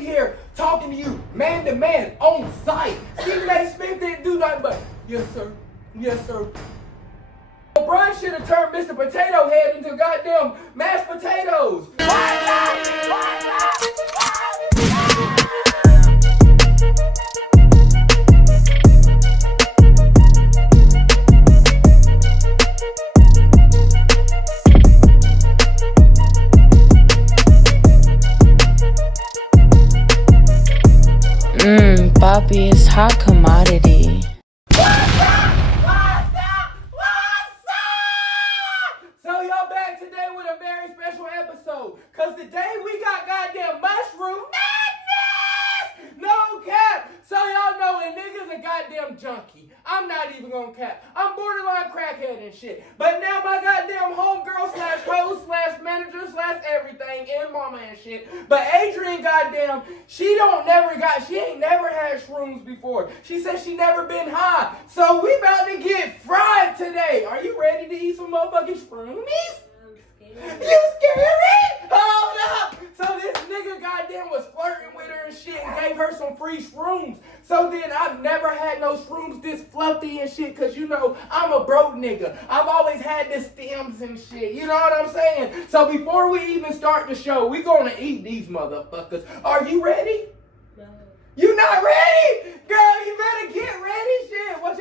sitting here talking to you man to man on site. Stephen A. Smith didn't do nothing but, yes, sir. Yes, sir. LeBron should have turned Mr. Potato Head into goddamn mashed potatoes. Bobby is hot commodity. So y'all back today with a very special episode. Cause today we got goddamn mushroom madness! No cap! So y'all know a nigga's a goddamn junkie. I'm not even gonna cap. I'm borderline crackhead and shit. But now my goddamn homegirl slash host slash manager slash everything and mama and shit. But Adrian goddamn, she ain't never had shrooms before. She said she never been high. So we about to get fried today. Are you ready to eat some motherfucking shroomies? You scared? Hold up! So this nigga goddamn was flirting with her and shit and gave her some free shrooms. So then I've never had no shrooms this fluffy and shit, cause you know I'm a broke nigga. I've always had the stems and shit. You know what I'm saying? So before we even start the show, we gonna eat these motherfuckers. Are you ready? No. You not ready? Girl, you better get ready, shit. What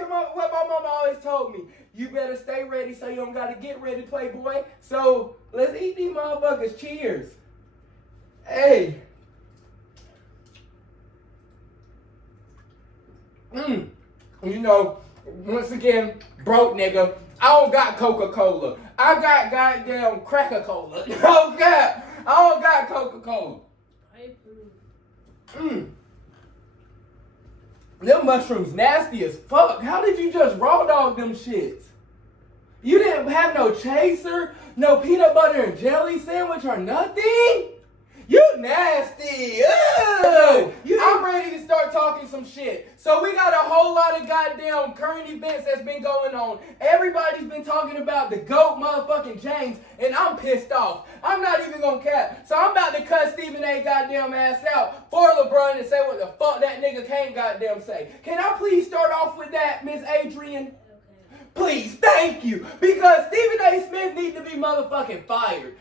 my mama always told me. You better stay ready so you don't gotta get ready, playboy. So let's eat these motherfuckers. Cheers. Hey. You know, once again, broke nigga. I don't got Coca-Cola. I got goddamn Cracker-Cola. No cap. I don't got Coca-Cola. Them mushrooms nasty as fuck. How did you just raw dog them shits? You didn't have no chaser, no peanut butter and jelly sandwich or nothing? You nasty. Ugh. I'm ready to start talking some shit. So we got a whole lot of goddamn current events that's been going on. Everybody's been talking about the GOAT motherfucking James, and I'm pissed off. I'm not even gonna cap. So I'm about to cut Stephen A. goddamn ass out for LeBron and say what the fuck that nigga can't goddamn say. Can I please start off with that, Miss Adrian? Please, thank you. Because Stephen A. Smith needs to be motherfucking fired.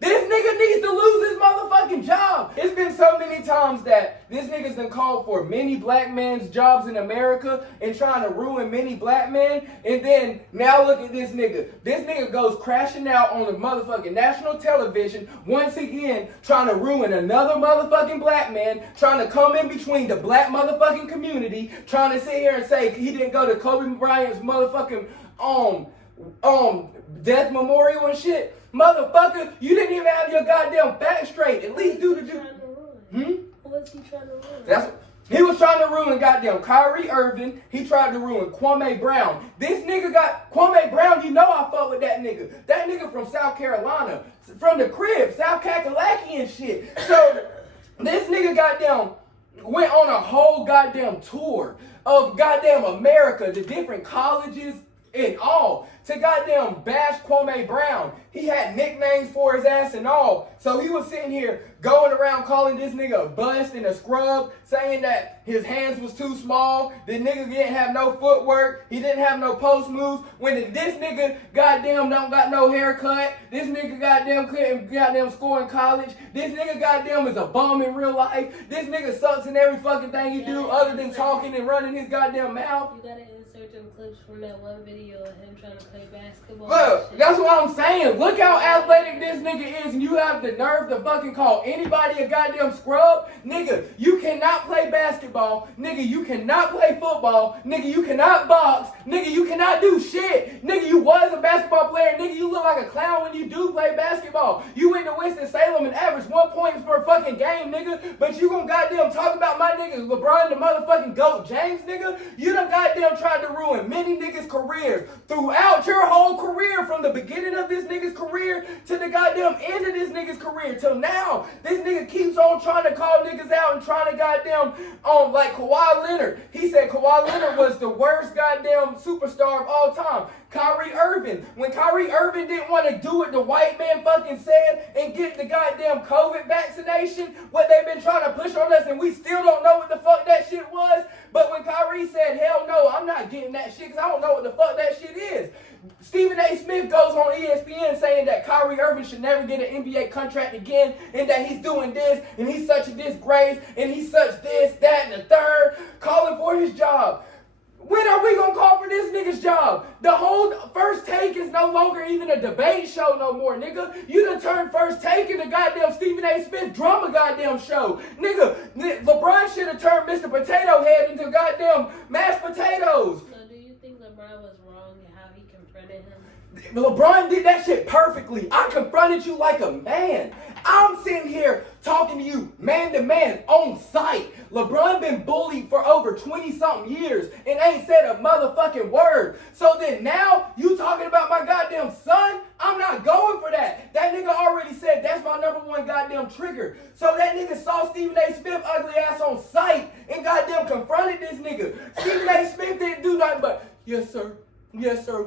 This nigga needs to lose his motherfucking job. It's been so many times that this nigga's been called for many black men's jobs in America and trying to ruin many black men. And then now look at this nigga. This nigga goes crashing out on the motherfucking national television once again trying to ruin another motherfucking black man, trying to come in between the black motherfucking community, trying to sit here and say he didn't go to Kobe Bryant's motherfucking death memorial and shit. Motherfucker, you didn't even have your goddamn back straight. At least do the What was he trying to ruin? He was trying to ruin goddamn Kyrie Irving. He tried to ruin Kwame Brown. This nigga got Kwame Brown. You know I fuck with that nigga. That nigga from South Carolina, from the crib, South Kakalaki and shit. So this nigga goddamn went on a whole goddamn tour of goddamn America, the different colleges and all, to goddamn bash Kwame Brown. He had nicknames for his ass and all. So he was sitting here going around calling this nigga a bust and a scrub, saying that his hands was too small, the nigga didn't have no footwork, he didn't have no post moves, when this nigga goddamn don't got no haircut, this nigga goddamn couldn't goddamn score in college, this nigga goddamn is a bum in real life, this nigga sucks in every fucking thing he do other than talking and running his goddamn mouth. You gotta insert them clips from that one video of him trying to play basketball. Look, that's what I'm saying. Look how athletic this nigga is, and you have the nerve to fucking call anybody a goddamn scrub? Nigga, you cannot play basketball. Nigga, you cannot play football. Nigga, you cannot box. Nigga, you cannot do shit. Nigga, you was a basketball player. Nigga, you look like a clown when you do play basketball. You went to Winston-Salem and averaged 1 point per fucking game, nigga. But you gonna goddamn talk about my nigga LeBron the motherfucking GOAT James, nigga? You done goddamn tried to ruin many niggas' careers throughout your whole career, from the beginning of this nigga's career to the goddamn end of this nigga's career till now. This nigga keeps on trying to call niggas out and trying to goddamn like Kawhi Leonard. He said Kawhi Leonard was the worst goddamn superstar of all time. Kyrie Irving. When Kyrie Irving didn't want to do what the white man fucking said and get the goddamn COVID vaccination, what they've been trying to push on us, and we still don't know what the fuck that shit was. But when Kyrie said, hell no, I'm not getting that shit because I don't know what the fuck that shit is. Stephen A. Smith goes on ESPN saying that Kyrie Irving should never get an NBA contract again and that he's doing this and he's such a disgrace and he's such this, that, and the third, calling for his job. When are we going to call for this nigga's job? The whole First Take is no longer even a debate show no more, nigga. You done turned First Take into goddamn Stephen A. Smith drama goddamn show. Nigga, LeBron should have turned Mr. Potato Head into goddamn mashed potatoes. So do you think LeBron was wrong in how he confronted him? LeBron did that shit perfectly. I confronted you like a man. I'm sitting here talking to you man to man on site. LeBron been bullied for over 20-something years and ain't said a motherfucking word. So then now you talking about my goddamn son? I'm not going for that. That nigga already said that's my number one goddamn trigger. So that nigga saw Stephen A. Smith ugly ass on site and goddamn confronted this nigga. Stephen A. Smith didn't do nothing but, yes sir, yes sir.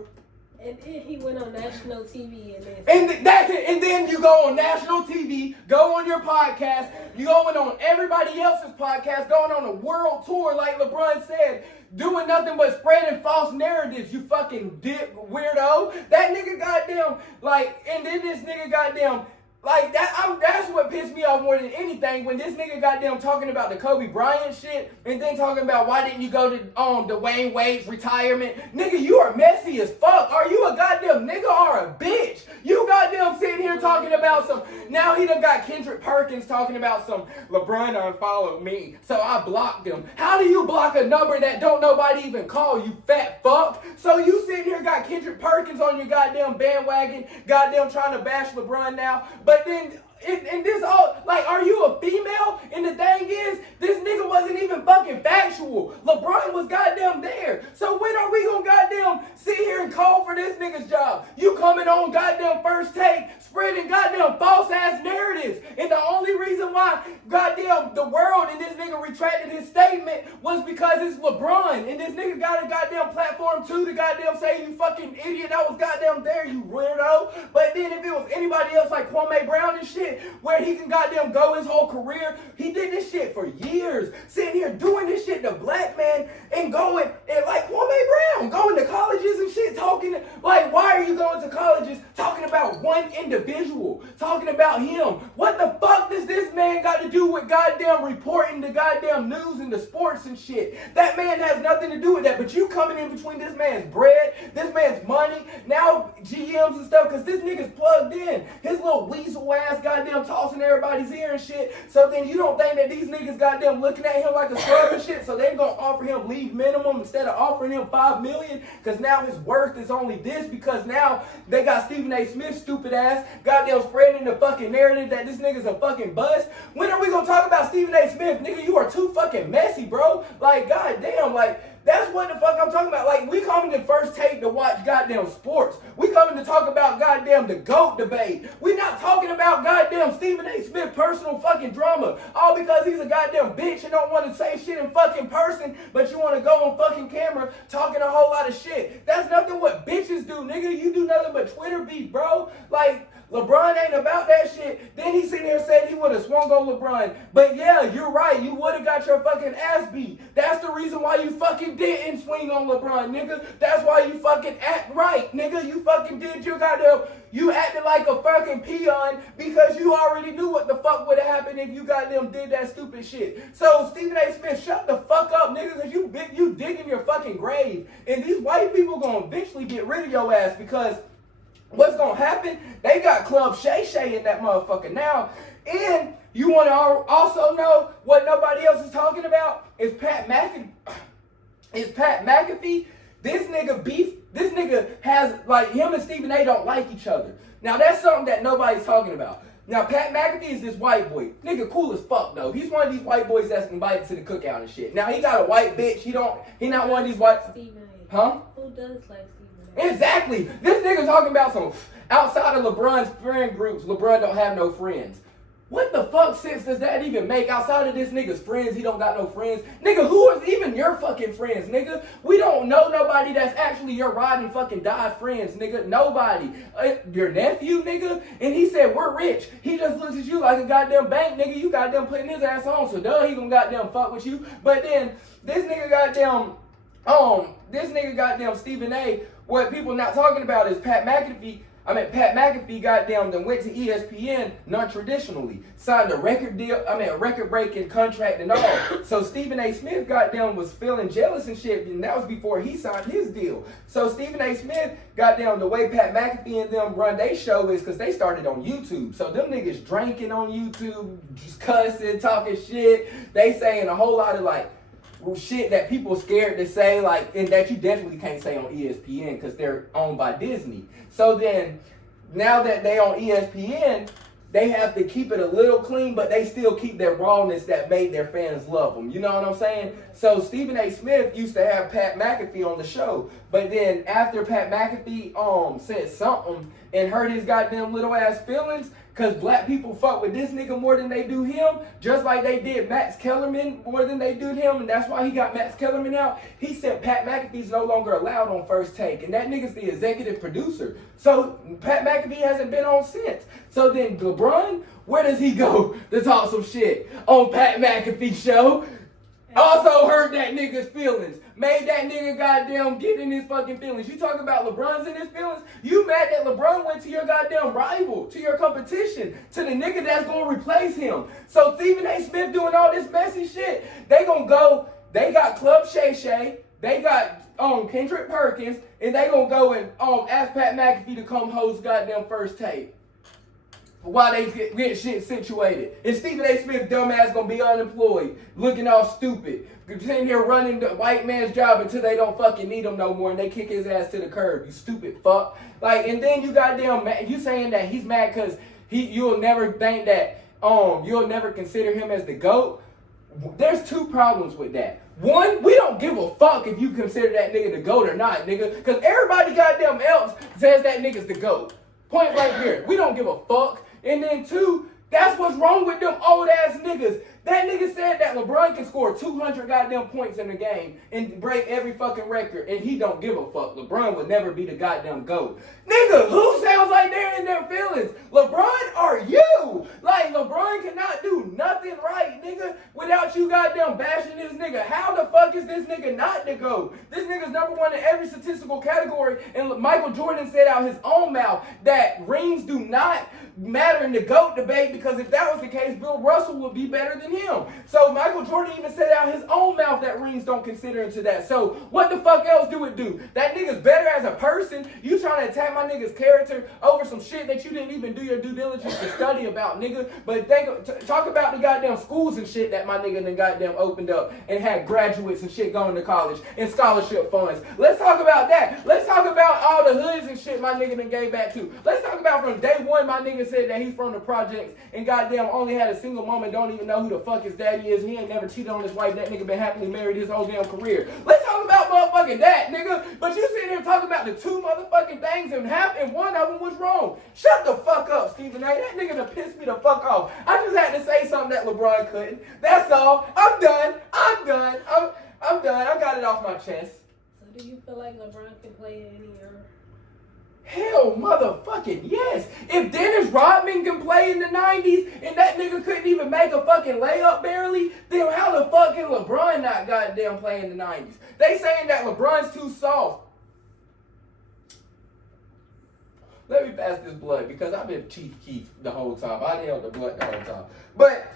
And then he went on national TV and then... And that's it. And then you go on national TV, go on your podcast, you going on everybody else's podcast, going on a world tour like LeBron said, doing nothing but spreading false narratives, you fucking dick weirdo. That nigga goddamn, like, and then this nigga goddamn, like, that's what pissed me off more than anything, when this nigga goddamn talking about the Kobe Bryant shit, and then talking about why didn't you go to Dwayne Wade's retirement. Nigga, you are messy as fuck. Are you a goddamn nigga or a bitch? You goddamn sitting here talking about some, now he done got Kendrick Perkins talking about some, LeBron unfollowed me, so I blocked him. How do you block a number that don't nobody even call, you fat fuck? So you sitting here got Kendrick Perkins on your goddamn bandwagon, goddamn trying to bash LeBron now, but then, and this all, like, are you a female? And the thing is, this nigga wasn't even fucking factual. LeBron was goddamn there. So when are we gonna goddamn sit here and call for this nigga's job? You coming on goddamn First Take, spreading goddamn false ass narratives. And the only reason why goddamn the world and this nigga retracted his statement was because it's LeBron. And this nigga got a goddamn platform too to goddamn say, you fucking idiot, I was goddamn there, you weirdo. But then if it was anybody else like Kwame Brown and shit, where he can goddamn go his whole career, he did this shit for years, sitting here doing this shit to black man and going, and like Kwame Brown, going to colleges and shit, talking, like, why are you going to colleges talking about one individual, talking about him? What the fuck does this man got to do with goddamn reporting the goddamn news and the sports and shit? That man has nothing to do with that, but you coming in between this man's bread, this man's money, now GMs and stuff, because this nigga's plugged in, his little weasel ass goddamn tossing everybody's ear and shit. So then you don't think that these niggas goddamn looking at him like a scrub and shit, so they gonna offer him league minimum instead of offering him $5 million, because now his worth is only this, because now they got Stephen A. Smith stupid ass goddamn spreading the fucking narrative that this nigga's a fucking bust. When are we gonna talk about Stephen A. Smith? Nigga, you are too fucking messy, bro. Like, goddamn, like, that's what the fuck I'm talking about. Like, we coming to First Take to watch goddamn sports. We coming to talk about goddamn the GOAT debate. We not talking about goddamn Stephen A. Smith personal fucking drama. All because he's a goddamn bitch and don't want to say shit in fucking person, but you want to go on fucking camera talking a whole lot of shit. That's nothing what bitches do, nigga. You do nothing but Twitter beef, bro. Like, LeBron ain't about that shit. Then he sitting here saying he would have swung on LeBron. But yeah, you're right. You would have got your fucking ass beat. That's the reason why you fucking didn't swing on LeBron, nigga. That's why you fucking act right, nigga. You fucking did your goddamn, you acted like a fucking peon because you already knew what the fuck would have happened if you goddamn did that stupid shit. So Stephen A. Smith, shut the fuck up, nigga, because you digging your fucking grave. And these white people gonna eventually get rid of your ass because what's gonna happen? They got Club Shay Shay in that motherfucker now. And you wanna also know what nobody else is talking about? Is Pat McAfee. This nigga has, like, him and Stephen A. don't like each other. Now that's something that nobody's talking about. Now Pat McAfee is this white boy. Nigga cool as fuck though. He's one of these white boys that's invited to the cookout and shit. Now he got a white bitch. He not one of these white. Stephen A. Huh? Who does like Stephen A? Exactly. This nigga talking about some outside of LeBron's friend groups. LeBron don't have no friends. What the fuck sense does that even make? Outside of this nigga's friends, he don't got no friends. Nigga, who is even your fucking friends, nigga? We don't know nobody that's actually your ride and fucking die friends, nigga. Nobody. Your nephew, nigga? And he said, we're rich. He just looks at you like a goddamn bank, nigga. You goddamn putting his ass on, so duh, he gonna goddamn fuck with you. But then, this nigga goddamn Stephen A, what people not talking about is Pat McAfee goddamn then went to ESPN non-traditionally, signed a record-breaking contract and all. So Stephen A. Smith goddamn was feeling jealous and shit, and that was before he signed his deal. So Stephen A. Smith goddamn the way Pat McAfee and them run their show is because they started on YouTube. So them niggas drinking on YouTube, just cussing, talking shit. They saying a whole lot of like shit that people scared to say, like, and that you definitely can't say on ESPN because they're owned by Disney. So then, now that they on ESPN, they have to keep it a little clean, but they still keep their rawness that made their fans love them. You know what I'm saying? So Stephen A. Smith used to have Pat McAfee on the show, but then after Pat McAfee said something and hurt his goddamn little ass feelings, because black people fuck with this nigga more than they do him, just like they did Max Kellerman more than they did him, and that's why he got Max Kellerman out. He said Pat McAfee's no longer allowed on First Take, and that nigga's the executive producer. So Pat McAfee hasn't been on since. So then LeBron, where does he go to talk some shit? On Pat McAfee's show. Also hurt that nigga's feelings. Made that nigga goddamn get in his fucking feelings. You talking about LeBron's in his feelings? You mad that LeBron went to your goddamn rival, to your competition, to the nigga that's gonna replace him. So Stephen A. Smith doing all this messy shit. They gonna go, they got Club Shay Shay, they got Kendrick Perkins, and they gonna go and ask Pat McAfee to come host goddamn First Take while they get shit situated. And Stephen A. Smith dumbass gonna be unemployed, looking all stupid, sitting here running the white man's job until they don't fucking need him no more and they kick his ass to the curb. You stupid fuck. Like, and then you goddamn you saying that he's mad because you'll never think that you'll never consider him as the GOAT. There's two problems with that. One, we don't give a fuck if you consider that nigga the GOAT or not, nigga, because everybody goddamn else says that nigga's the GOAT. Point right here. We don't give a fuck. And then two, that's what's wrong with them old ass niggas. That nigga said that LeBron can score 200 goddamn points in a game and break every fucking record, and he don't give a fuck. LeBron would never be the goddamn GOAT. Nigga, who sounds like they're in their feelings? LeBron or you? Like, LeBron cannot do nothing right, nigga, without you goddamn bashing this nigga. How the fuck is this nigga not the GOAT? This nigga's number one in every statistical category, and Michael Jordan said out his own mouth that rings do not matter in the GOAT debate, because if that was the case, Bill Russell would be better than him. So Michael Jordan even said out his own mouth that rings don't consider into that. So what the fuck else do it do? That nigga's better as a person. You trying to attack my nigga's character over some shit that you didn't even do your due diligence to study about, nigga. But talk about the goddamn schools and shit that my nigga done goddamn opened up and had graduates and shit going to college and scholarship funds. Let's talk about that. Let's talk about all the hoods and shit my nigga done gave back to. Let's talk about from day one my nigga said that he's from the projects and goddamn only had a single moment, don't even know who the fuck his daddy is. He ain't never cheated on his wife. That nigga been happily married his whole damn career. Let's talk about motherfucking that, nigga. But you sitting here talking about the two motherfucking things and one of them was wrong. Shut the fuck up, Stephen A. That nigga done pissed me the fuck off. I just had to say something that LeBron couldn't. That's all. I'm done. I'm done. I got it off my chest. So do you feel like LeBron can play in any era? Hell motherfucking yes. If Dennis Rodman can play in the 90s and that nigga couldn't even make a fucking layup barely, then how the fuck can LeBron not goddamn play in the 90s? They saying that LeBron's too soft. Let me pass this blood because I've been Chief Keef the whole time. I held the blood the whole time. But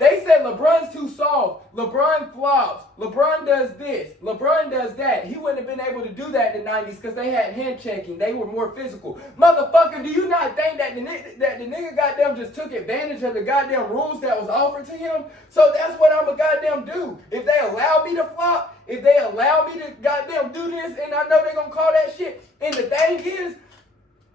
they said LeBron's too soft. LeBron flops. LeBron does this. LeBron does that. He wouldn't have been able to do that in the 90s because they had hand checking. They were more physical. Motherfucker, do you not think that the nigga goddamn just took advantage of the goddamn rules that was offered to him? So that's what I'm a goddamn do. If they allow me to flop, if they allow me to goddamn do this, and I know they gonna call that shit. And the thing is,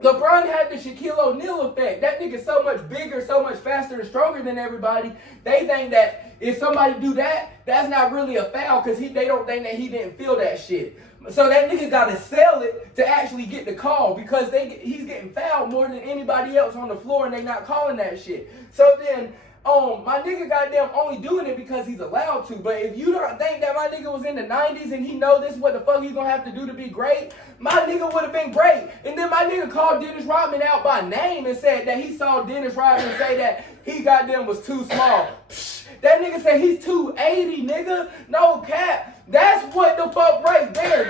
LeBron had the Shaquille O'Neal effect. That nigga's so much bigger, so much faster and stronger than everybody. They think that if somebody do that, that's not really a foul because they don't think that he didn't feel that shit. So that nigga gotta sell it to actually get the call because he's getting fouled more than anybody else on the floor and they not calling that shit. So then, my nigga goddamn only doing it because he's allowed to. But if you don't think that my nigga was in the 90s and he know this what the fuck he's gonna have to do to be great, my nigga would have been great. And then my nigga called Dennis Rodman out by name and said that he saw Dennis Rodman say that he goddamn was too small. Psh, that nigga said he's 280, nigga. No cap. That's what the fuck right there.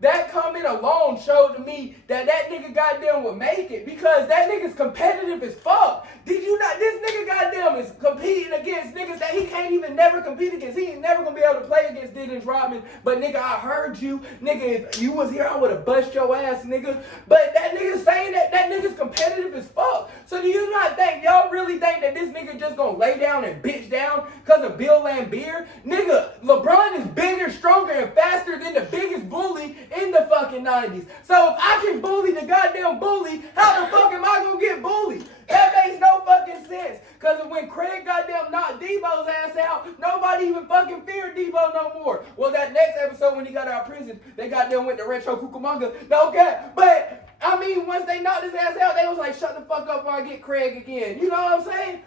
That comment alone showed to me that nigga goddamn would make it because that nigga's competitive as fuck. Did you not? This nigga goddamn is competing against niggas that he can't even never compete against. He ain't never gonna be able to play against Dennis Rodman. But nigga, I heard you. Nigga, if you was here, I would have bust your ass, nigga. But that nigga saying that nigga's competitive as fuck. So do you not think, y'all really think that this nigga just gonna lay down and bitch down because of Bill Laimbeer? Nigga, LeBron is bigger, stronger, and faster than the biggest bully in the fucking 90s. So if I can bully the goddamn bully, how the fuck am I gonna get bullied? That makes no fucking sense. Cause when Craig goddamn knocked Debo's ass out, nobody even fucking feared Debo no more. Well, that next episode when he got out of prison, they goddamn went to Retro Cucamonga. No cap. But I mean, once they knocked his ass out, they was like, shut the fuck up before I get Craig again. You know what I'm saying?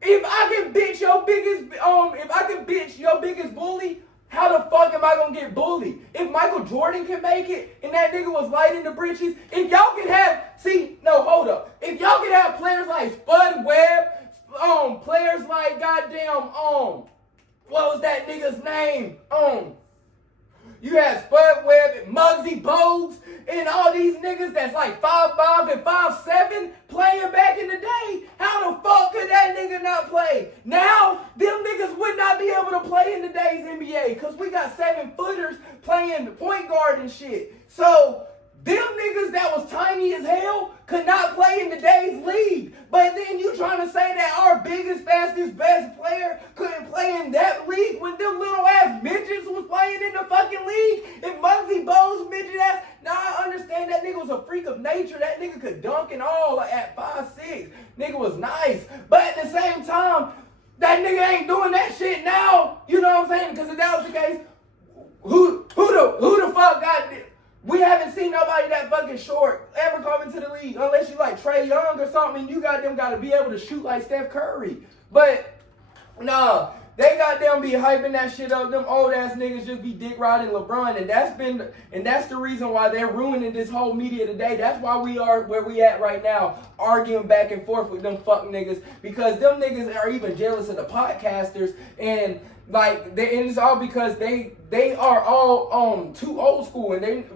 If I can bitch your biggest bully, how the fuck am I gonna get bullied? If Michael Jordan can make it, and that nigga was light in the britches, if y'all can have, if y'all can have players like Spud Webb, players like goddamn, what was that nigga's name? You had Spud Webb and Muggsy Bogues and all these niggas that's like 5'5" and 5'7" playing back in the day. How the fuck could that nigga not play? Now, them niggas would not be able to play in today's NBA because we got 7-footers playing point guard and shit. So, them niggas that was tiny as hell could not play in today's league. But then you trying to say that our biggest, fastest, best player couldn't play in that league when them little ass midgets was playing in the fucking league? And Muggsy Bogues midget ass, now I understand that nigga was a freak of nature. That nigga could dunk and all like at 5'6". Nigga was nice. But at the same time, that nigga ain't doing that shit now. You know what I'm saying? Because if that was the case, who the fuck got this? We haven't seen nobody that fucking short ever come into the league unless you like Trae Young or something and you goddamn gotta be able to shoot like Steph Curry. But nah, they goddamn be hyping that shit up. Them old ass niggas just be dick riding LeBron, and that's the reason why they're ruining this whole media today. That's why we are where we at right now, arguing back and forth with them fuck niggas because them niggas are even jealous of the podcasters and like and it's all because they are all too old school and they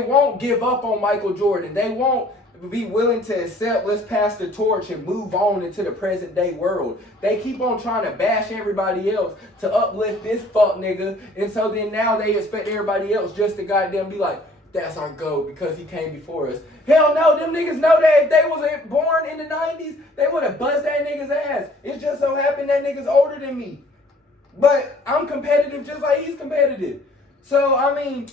won't give up on Michael Jordan. They won't be willing to accept, let's pass the torch and move on into the present day world. They keep on trying to bash everybody else to uplift this fuck nigga, and so then now they expect everybody else just to goddamn be like, that's our GOAT because he came before us. Hell no, them niggas know that if they was born in the 90s, they would have buzzed that nigga's ass. It just so happened that nigga's older than me. But I'm competitive just like he's competitive. So, I mean,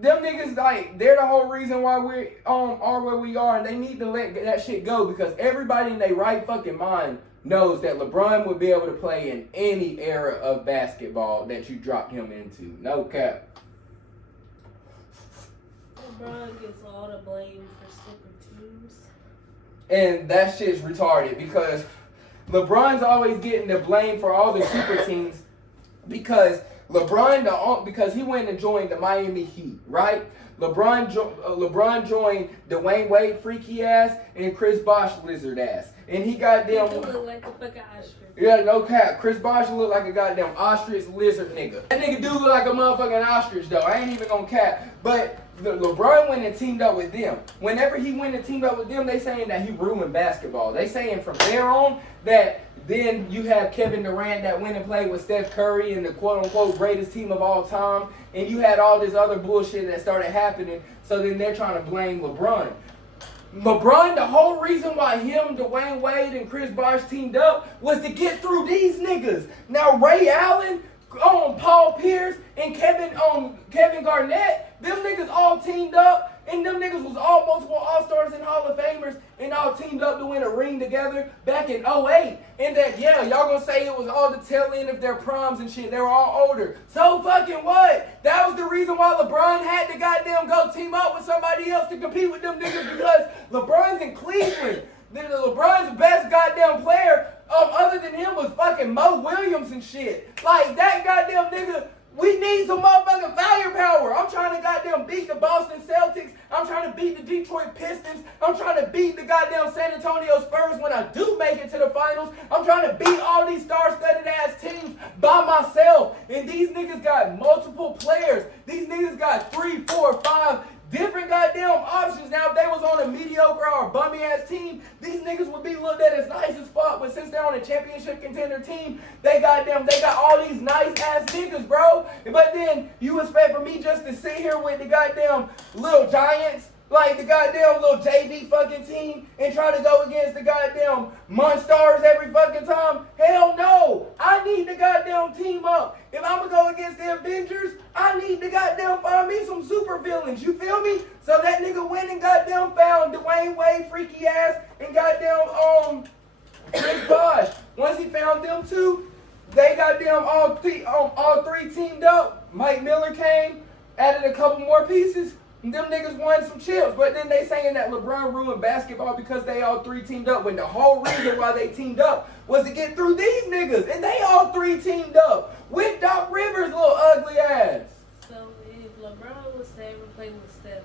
them niggas, like, they're the whole reason why we are where we are, and they need to let that shit go because everybody in their right fucking mind knows that LeBron would be able to play in any era of basketball that you dropped him into. No cap. LeBron gets all the blame for super teams. And that shit's retarded because LeBron's always getting the blame for all the super teams because because he went and joined the Miami Heat, right? LeBron joined Dwayne Wade freaky ass and Chris Bosh lizard ass. And he goddamn look like a fucking ostrich. Yeah, no cap. Chris Bosh look like a goddamn ostrich lizard nigga. That nigga do look like a motherfucking ostrich though. I ain't even gonna cap. But LeBron went and teamed up with them. Whenever he went and teamed up with them, they saying that he ruined basketball. They saying from there on that then you have Kevin Durant that went and played with Steph Curry and the quote-unquote greatest team of all time. And you had all this other bullshit that started happening. So then they're trying to blame LeBron. LeBron, the whole reason why him, Dwayne Wade, and Chris Bosh teamed up was to get through these niggas. Now Ray Allen, Paul Pierce, and Kevin Garnett, them niggas all teamed up And them niggas was all multiple All-Stars and Hall of Famers and all teamed up to win a ring together back in '08. And that, yeah, y'all gonna say it was all the tail end of their proms and shit. They were all older. So fucking what? That was the reason why LeBron had to goddamn go team up with somebody else to compete with them niggas, because LeBron's in Cleveland. LeBron's best goddamn player, other than him, was fucking Mo Williams and shit. Like, that goddamn nigga, we need some motherfucking firepower. I'm trying to goddamn beat the Boston Celtics. I'm trying to beat the Detroit Pistons. I'm trying to beat the goddamn San Antonio Spurs when I do make it to the finals. I'm trying to beat all these star-studded ass teams by myself. And these niggas got multiple players. These niggas got 3, 4, 5 different goddamn options. Now, if they was on a mediocre or bummy ass team, these niggas would be looked at as nice as fuck. But since they're on a championship contender team, they got all these nice ass niggas, bro. But then you expect for me just to sit here with the goddamn little Giants, like the goddamn little JV fucking team, and try to go against the goddamn Monstars every fucking time? Hell no! I need to goddamn team up. If I'm gonna go against the Avengers, I need to goddamn find me some super villains. You feel me? So that nigga went and goddamn found Dwayne Wade freaky ass and goddamn Chris Bosh. Once he found them two, they goddamn all three teamed up. Mike Miller came, added a couple more pieces. Them niggas won some chips, but then they saying that LeBron ruined basketball because they all three teamed up, when the whole reason why they teamed up was to get through these niggas, and they all three teamed up with Doc Rivers' little ugly ass. So if LeBron was to ever play with Steph,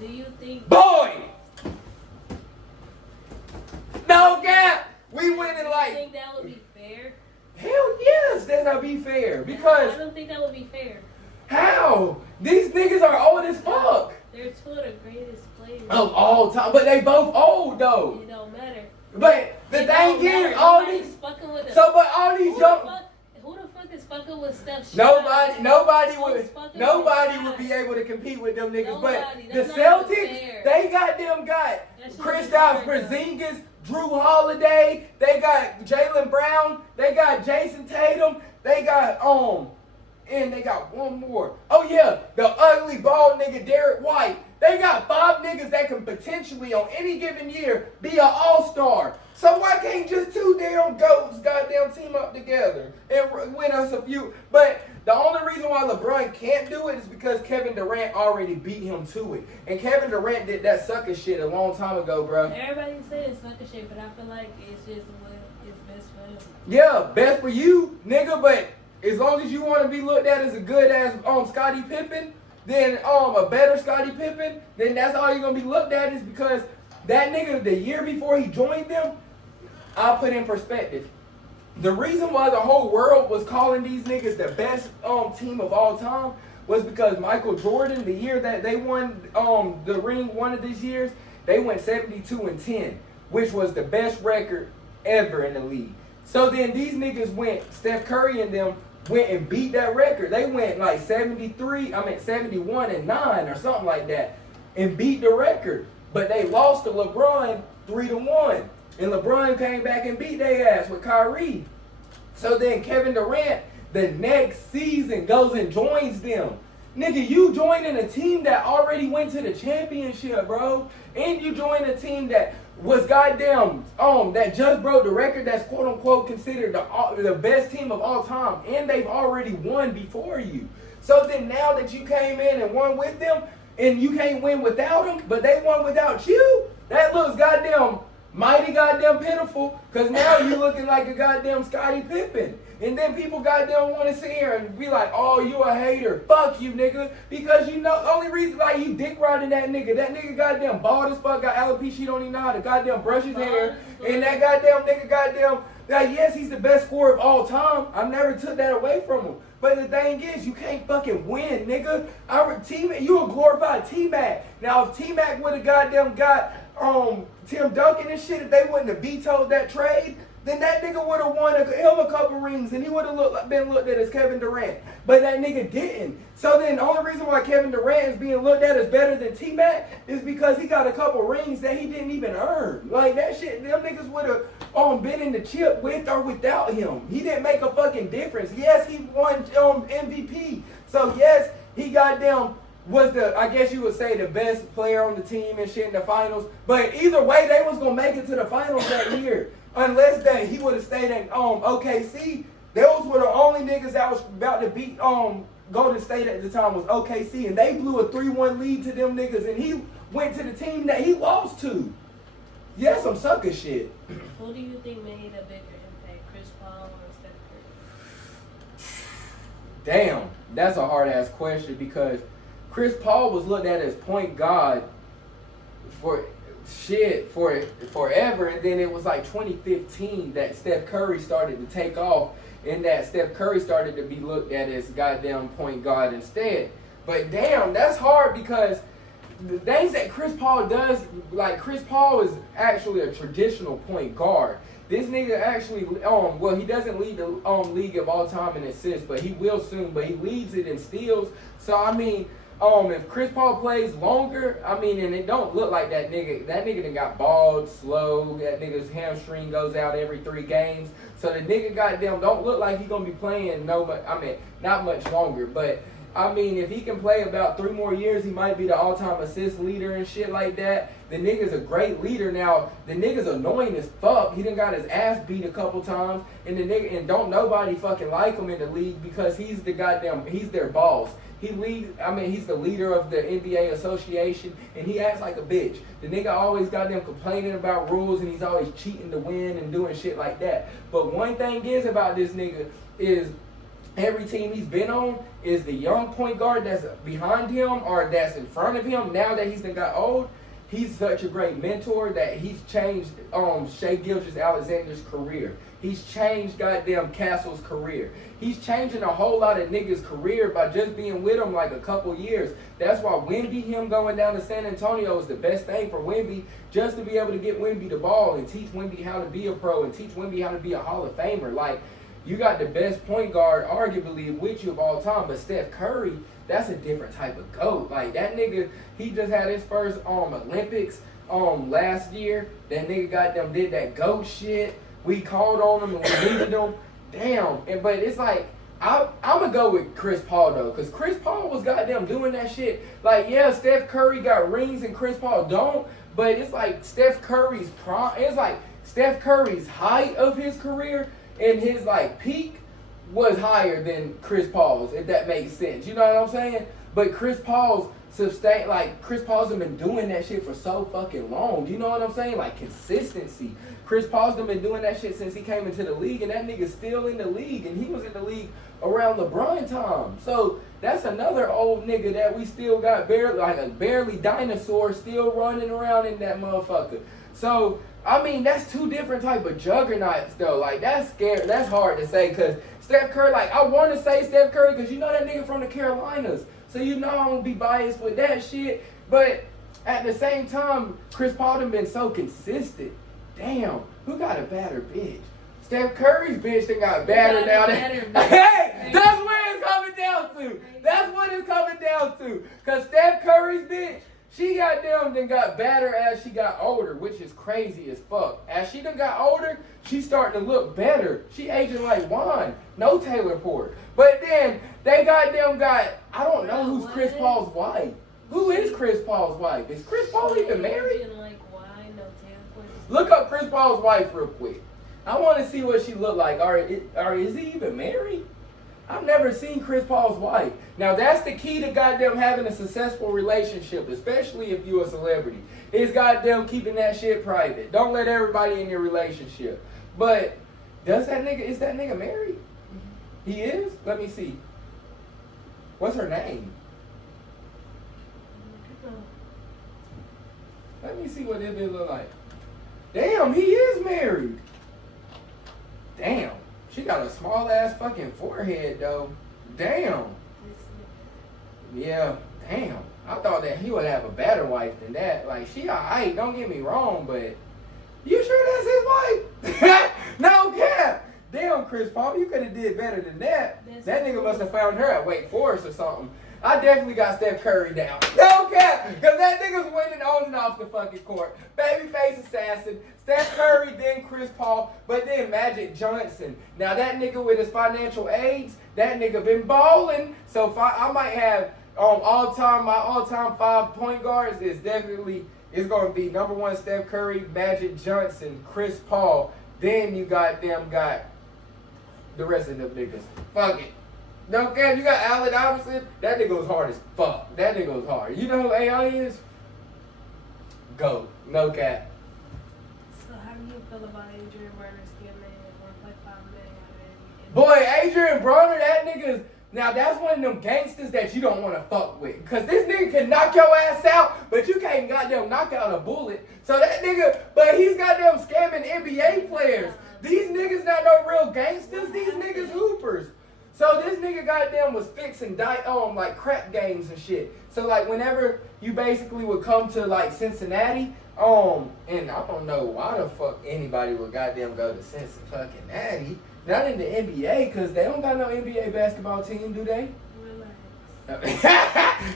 do you think? Boy! No gap! We winning Do like... you think that would be fair? Hell yes, that's not be fair, because... I don't think that would be fair. How? These niggas are old as fuck. They're two of the greatest players Of all time, but they both old though. It don't matter. But the thing is, all these... Fucking with So, but all these young... Who the fuck is fucking with Steph? Nobody would be able to compete with them niggas. Nobody. But the That's not Celtics, fair. they got That shit Kristaps is fair, Porzingis, Drew Holiday, they got Jaylen Brown, they got Jason Tatum, they got and they got one more. Oh yeah, the ugly bald nigga Derek White. They got 5 niggas that can potentially on any given year be an all-star. So why can't just 2 damn goats goddamn team up together and win us a few? But the only reason why LeBron can't do it is because Kevin Durant already beat him to it. And Kevin Durant did that sucker shit a long time ago, bro. Everybody says sucker shit, but I feel like it's just what is best for him. Yeah, best for you, nigga, but as long as you want to be looked at as a good ass Scottie Pippen, then a better Scottie Pippen, then that's all you're gonna be looked at, is because that nigga the year before he joined them, I'll put in perspective. The reason why the whole world was calling these niggas the best team of all time was because Michael Jordan, the year that they won the ring one of these years, they went 72-10, which was the best record ever in the league. So then these niggas went, Steph Curry and them went and beat that record. They went like 71-9 or something like that, and beat the record. But they lost to LeBron 3-1. And LeBron came back and beat their ass with Kyrie. So then Kevin Durant, the next season, goes and joins them. Nigga, you joining a team that already went to the championship, bro. And you joined a team that was goddamn, that just broke the record that's quote unquote considered the best team of all time. And they've already won before you. So then now that you came in and won with them, and you can't win without them, but they won without you, that looks goddamn mighty goddamn pitiful, because now you looking like a goddamn Scottie Pippen. And then people goddamn want to sit here and be like, oh, you a hater. Fuck you, nigga. Because you know, the only reason, like, you dick riding that nigga. That nigga goddamn bald as fuck, got alopecia, he don't even know how to goddamn brush his hair. And that goddamn nigga goddamn, like, yes, he's the best scorer of all time. I never took that away from him. But the thing is, you can't fucking win, nigga. You a glorified T-Mac. Now, if T-Mac would have goddamn got Tim Duncan and shit, if they wouldn't have vetoed that trade, then that nigga would have won him a couple rings, and he would have been looked at as Kevin Durant. But that nigga didn't. So then the only reason why Kevin Durant is being looked at as better than T-Mac is because he got a couple rings that he didn't even earn. Like, that shit, them niggas would have been in the chip with or without him. He didn't make a fucking difference. Yes, he won MVP. So yes, he goddamn was I guess you would say the best player on the team and shit in the finals. But either way, they was gonna make it to the finals that year. Unless that he would have stayed at OKC. Those were the only niggas that was about to beat Golden State at the time was OKC, and they blew a 3-1 lead to them niggas, and he went to the team that he lost to. Yeah, some sucker shit. Who do you think made a bigger impact, Chris Paul or Steph Curry? Damn, that's a hard ass question because Chris Paul was looked at as point guard for forever, and then it was like 2015 that Steph Curry started to take off, and that Steph Curry started to be looked at as goddamn point guard instead. But damn, that's hard because the things that Chris Paul does, like Chris Paul is actually a traditional point guard. This nigga actually, well, he doesn't lead the league of all time in assists, but he will soon. But he leads it in steals. So I mean, if Chris Paul plays longer, I mean, and it don't look like that nigga done got bald, slow. That nigga's hamstring goes out every 3 games. So the nigga goddamn don't look like he gonna be playing not much longer. But I mean, if he can play about 3 more years, he might be the all-time assist leader and shit like that. The nigga's a great leader. Now, the nigga's annoying as fuck. He done got his ass beat a couple times, and don't nobody fucking like him in the league because he's their boss. He's the leader of the NBA association, and he acts like a bitch. The nigga always got them complaining about rules, and he's always cheating to win and doing shit like that. But one thing is about this nigga is every team he's been on is the young point guard that's behind him or that's in front of him. Now that he's got old, he's such a great mentor that he's changed Shai Gilgeous-Alexander's career. He's changed goddamn Castle's career. He's changing a whole lot of niggas' career by just being with him like a couple years. That's why him going down to San Antonio is the best thing for Wemby, just to be able to get Wemby the ball and teach Wemby how to be a pro and teach Wemby how to be a Hall of Famer. Like, you got the best point guard, arguably, with you of all time, but Steph Curry, that's a different type of GOAT. Like, that nigga, he just had his first Olympics last year. That nigga goddamn did that GOAT shit. We called on him and we needed him. Damn. But it's like, I'm going to go with Chris Paul, though, because Chris Paul was goddamn doing that shit. Like, yeah, Steph Curry got rings and Chris Paul don't, but it's like Steph Curry's prime. It's like Steph Curry's height of his career and his like peak was higher than Chris Paul's, if that makes sense. You know what I'm saying? But Chris Paul's been doing that shit for so fucking long. You know what I'm saying? Like consistency. Chris Paul's been doing that shit since he came into the league, and that nigga's still in the league, and he was in the league around LeBron time. So that's another old nigga that we still got barely dinosaur still running around in that motherfucker. So I mean, that's 2 different type of juggernauts, though. Like, that's scary. That's hard to say, because Steph Curry, like, I want to say Steph Curry, because you know that nigga from the Carolinas. So you know I'm going to be biased with that shit. But at the same time, Chris Paul done been so consistent. Damn, who got a badder bitch? Steph Curry's bitch done got badder now. Hey, that's what it's coming down to. That's what it's coming down to. Because Steph Curry's bitch, she goddamn done got better as she got older, which is crazy as fuck. As she done got older, she's starting to look better. She aging like wine. No Taylor Port. But then, they goddamn got, I don't know who's Chris Paul's wife. Who is Chris Paul's wife? Is Chris Paul even married? Look up Chris Paul's wife real quick. I want to see what she look like. Or is he even married? I've never seen Chris Paul's wife. Now, that's the key to goddamn having a successful relationship, especially if you're a celebrity. Is goddamn keeping that shit private. Don't let everybody in your relationship. But, is that nigga married? He is? Let me see. What's her name? Let me see what this bitch look like. Damn, he is married. Damn. She got a small ass fucking forehead though. Damn. Yeah, damn. I thought that he would have a better wife than that. Like, she alright, don't get me wrong, but you sure that's his wife? No cap. Damn, Chris Paul, you could have did better than that. That nigga must have found her at Wake Forest or something. I definitely got Steph Curry down. No cap. Because that nigga's winning on and off the fucking court. Babyface assassin. Steph Curry, then Chris Paul, but then Magic Johnson. Now that nigga with his financial aids, that nigga been balling. So I might have my all-time 5 point guards is definitely, it's going to be number 1 Steph Curry, Magic Johnson, Chris Paul. Then you got the rest of them niggas. Fuck it. No cap, you got Allen Iverson. That nigga was hard as fuck. That nigga was hard. You know who AI is? Go. No cap. So how do you feel about Adrian Bronner's getting $1.5 million? Boy, Adrian Bronner, that nigga's. Now that's one of them gangsters that you don't want to fuck with. Cause this nigga can knock your ass out, but you can't goddamn knock out a bullet. So that nigga, but he's goddamn scamming NBA players. These niggas not no real gangsters. These niggas hoopers. So this nigga goddamn was fixing like crap games and shit. So like whenever you basically would come to like Cincinnati, and I don't know why the fuck anybody would goddamn go to Cincinnati. Not in the NBA, cause they don't got no NBA basketball team, do they? Relax.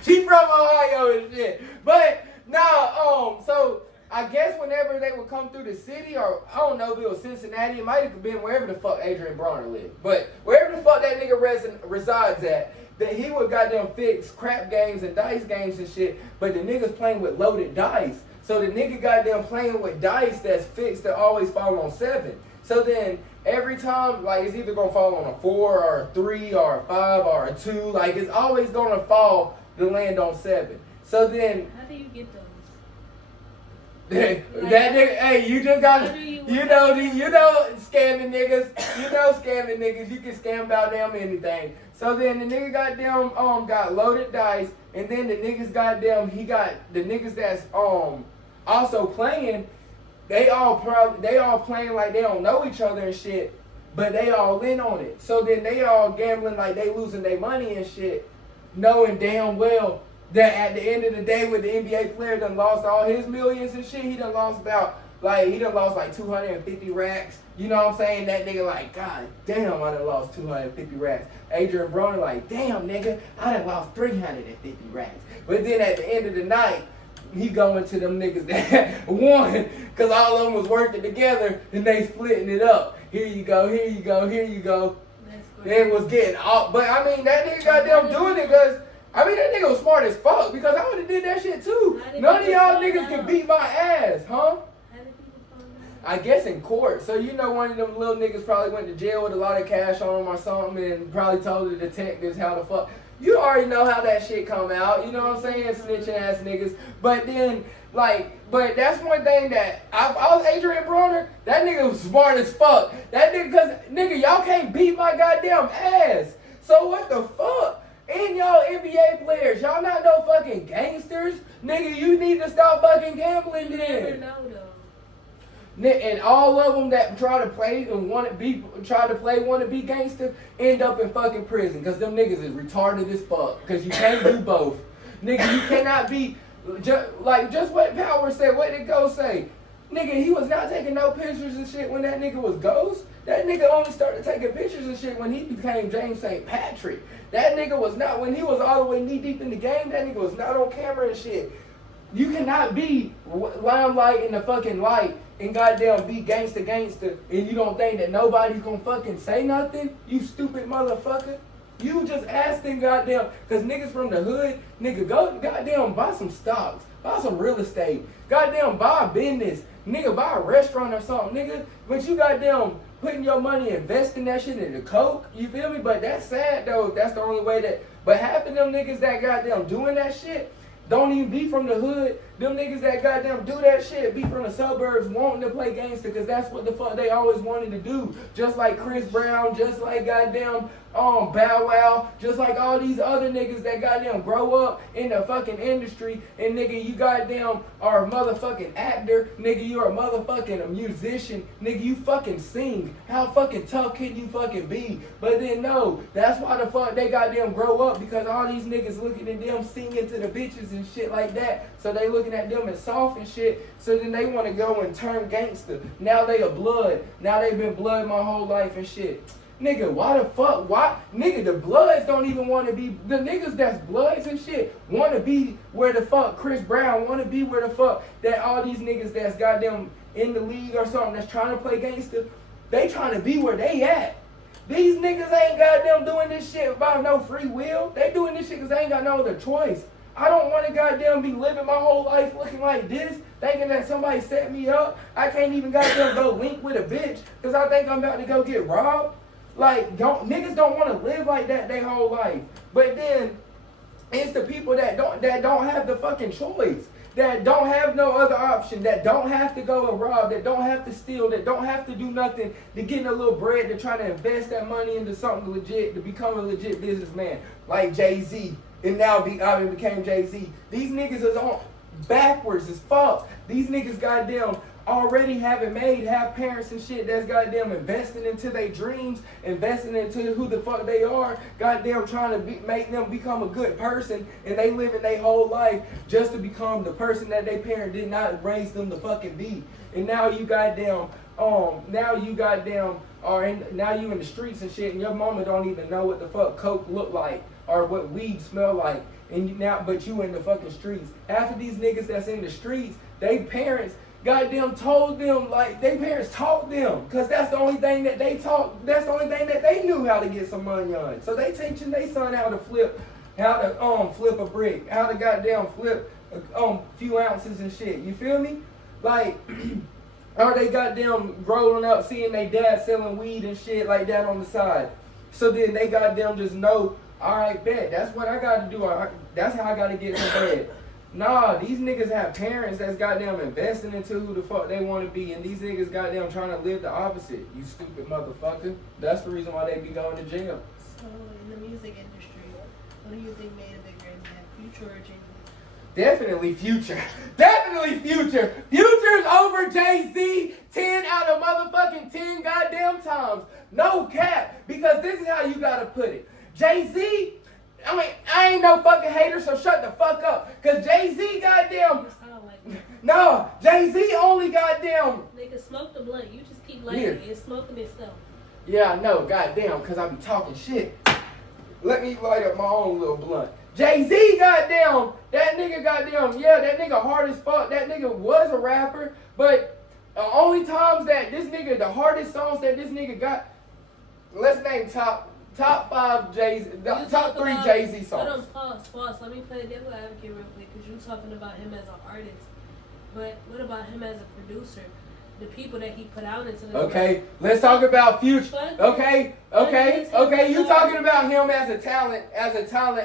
She from Ohio and shit. But no, so I guess whenever they would come through the city, or I don't know if it was Cincinnati, it might have been wherever the fuck Adrian Bronner lived. But wherever the fuck that nigga resides at, that he would goddamn fix crap games and dice games and shit. But the niggas playing with loaded dice. So the nigga goddamn playing with dice that's fixed that always fall on 7. So then every time, like, it's either gonna fall on a 4 or a 3 or a 5 or a 2. Like, it's always gonna fall to land on 7. So then, How do you get those? that nigga, hey, you just got, scamming niggas. You can scam about damn anything. So then the nigga goddamn got loaded dice, and then the niggas goddamn the niggas that's also playing. They all playing like they don't know each other and shit, but they all in on it. So then they all gambling like they losing their money and shit, knowing damn well that at the end of the day, when the NBA player done lost all his millions and shit, he done lost like 250 racks. You know what I'm saying? That nigga like, God damn, I done lost 250 racks. Adrian Bronner like, damn nigga, I done lost 350 racks. But then at the end of the night, he going to them niggas that won, cause all of them was working together and they splitting it up. Here you go. It was getting off, but I mean that nigga goddamn doing it cause I mean that nigga was smart as fuck because I would have did that shit too. None of y'all niggas can beat my ass, huh? How did people find out? I guess in court. So you know one of them little niggas probably went to jail with a lot of cash on him or something and probably told the detectives how the fuck. You already know how that shit come out, you know what I'm saying? Snitching ass niggas. But then, but that's one thing that I was Adrian Bronner, that nigga was smart as fuck. That nigga, cause nigga, y'all can't beat my goddamn ass. So what the fuck? And y'all NBA players, y'all not no fucking gangsters. Nigga, you need to stop fucking gambling You then. never know though. And all of them that try to play want to be gangster end up in fucking prison because them niggas is retarded as fuck because you can't do both. Nigga, you cannot be just what Power said. What did Ghost say? Nigga, he was not taking no pictures and shit when that nigga was Ghost. That nigga only started taking pictures and shit when he became James St. Patrick. That nigga was not, when he was all the way knee deep in the game, that nigga was not on camera and shit. You cannot be limelight in the fucking light and goddamn be gangster and you don't think that nobody's gonna fucking say nothing? You stupid motherfucker. You just asking goddamn, cause niggas from the hood, nigga, go goddamn buy some stocks, buy some real estate, goddamn buy a business, nigga buy a restaurant or something, nigga. But you goddamn putting your money, investing that shit into coke, you feel me? But that's sad though, if that's the only way that, but half of them niggas that goddamn doing that shit, don't even be from the hood. Them niggas that goddamn do that shit be from the suburbs wanting to play gangster because that's what the fuck they always wanted to do. Just like Chris Brown, just like goddamn Bow Wow, just like all these other niggas that goddamn grow up in the fucking industry and nigga you goddamn are a motherfucking actor, nigga you are a motherfucking musician, nigga you fucking sing. How fucking tough can you fucking be? But then no, that's why the fuck they goddamn grow up because all these niggas looking at them singing to the bitches and shit like that. So they looking at them as soft and shit. So then they want to go and turn gangster. Now they a blood. Now they been blood my whole life and shit. Nigga, why the fuck? Why? Nigga, the Bloods don't even want to be, the niggas that's Bloods and shit want to be where the fuck Chris Brown want to be where the fuck that all these niggas that's goddamn in the league or something that's trying to play gangster, they trying to be where they at. These niggas ain't goddamn doing this shit by no free will. They doing this shit because they ain't got no other choice. I don't want to goddamn be living my whole life looking like this, thinking that somebody set me up. I can't even goddamn go link with a bitch because I think I'm about to go get robbed. Like, niggas don't want to live like that their whole life. But then it's the people that don't have the fucking choice, that don't have no other option, that don't have to go and rob, that don't have to steal, that don't have to do nothing to get a little bread to try to invest that money into something legit to become a legit businessman like Jay-Z. And now became Jay-Z. These niggas is on backwards as fuck. These niggas goddamn already have parents and shit that's goddamn investing into their dreams, investing into who the fuck they are, goddamn trying to make them become a good person, and they living their whole life just to become the person that their parent did not raise them to fucking be. And now you goddamn now you in the streets and shit, and your mama don't even know what the fuck coke look like or what weed smell like, but you in the fucking streets. Half of these niggas that's in the streets, they parents goddamn told them, like, they parents taught them, because that's the only thing that they taught, that's the only thing that they knew how to get some money on. So they teaching their son how to flip a brick, how to goddamn flip a few ounces and shit. You feel me? Like, or they goddamn growing up seeing their dad selling weed and shit like that on the side. So then they goddamn just know, all right, bet, that's what I got to do. That's how I got to get some bread. Nah, these niggas have parents that's goddamn investing into who the fuck they want to be, and these niggas goddamn trying to live the opposite. You stupid motherfucker. That's the reason why they be going to jail. So, in the music industry, what do you think made a bigger impact, Future or Jay-Z? Definitely Future. Definitely Future. Future's over Jay-Z 10 out of motherfucking 10 goddamn times. No cap. Because this is how you gotta put it. Jay-Z, I mean, I ain't no fucking hater, so shut the fuck up. Because Jay-Z goddamn... No, Jay-Z only goddamn... Nigga, smoke the blunt. You just keep lighting it. It's smoking itself. Yeah, I know, goddamn, because I be talking shit. Let me light up my own little blunt. Jay-Z, goddamn, that nigga goddamn, yeah, that nigga hard as fuck. That nigga was a rapper, but only times that this nigga, the hardest songs that this nigga got, let's name top 5 Jay-Z, top 3 Jay-Z songs. Hold on, pause. Let me play devil advocate real quick, because you're talking about him as an artist. But what about him as a producer? The people that he put out into the Okay, let's talk about Future. Okay. You talking about him as a talent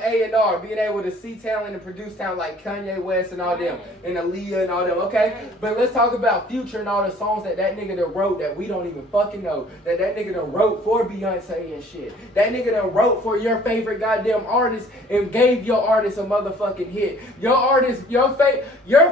A&R, being able to see talent and produce talent like Kanye West and all them, and Aaliyah and all them. Okay, but let's talk about Future and all the songs that nigga done wrote that we don't even fucking know. That nigga done wrote for Beyonce and shit. That nigga done wrote for your favorite goddamn artist and gave your artist a motherfucking hit. Your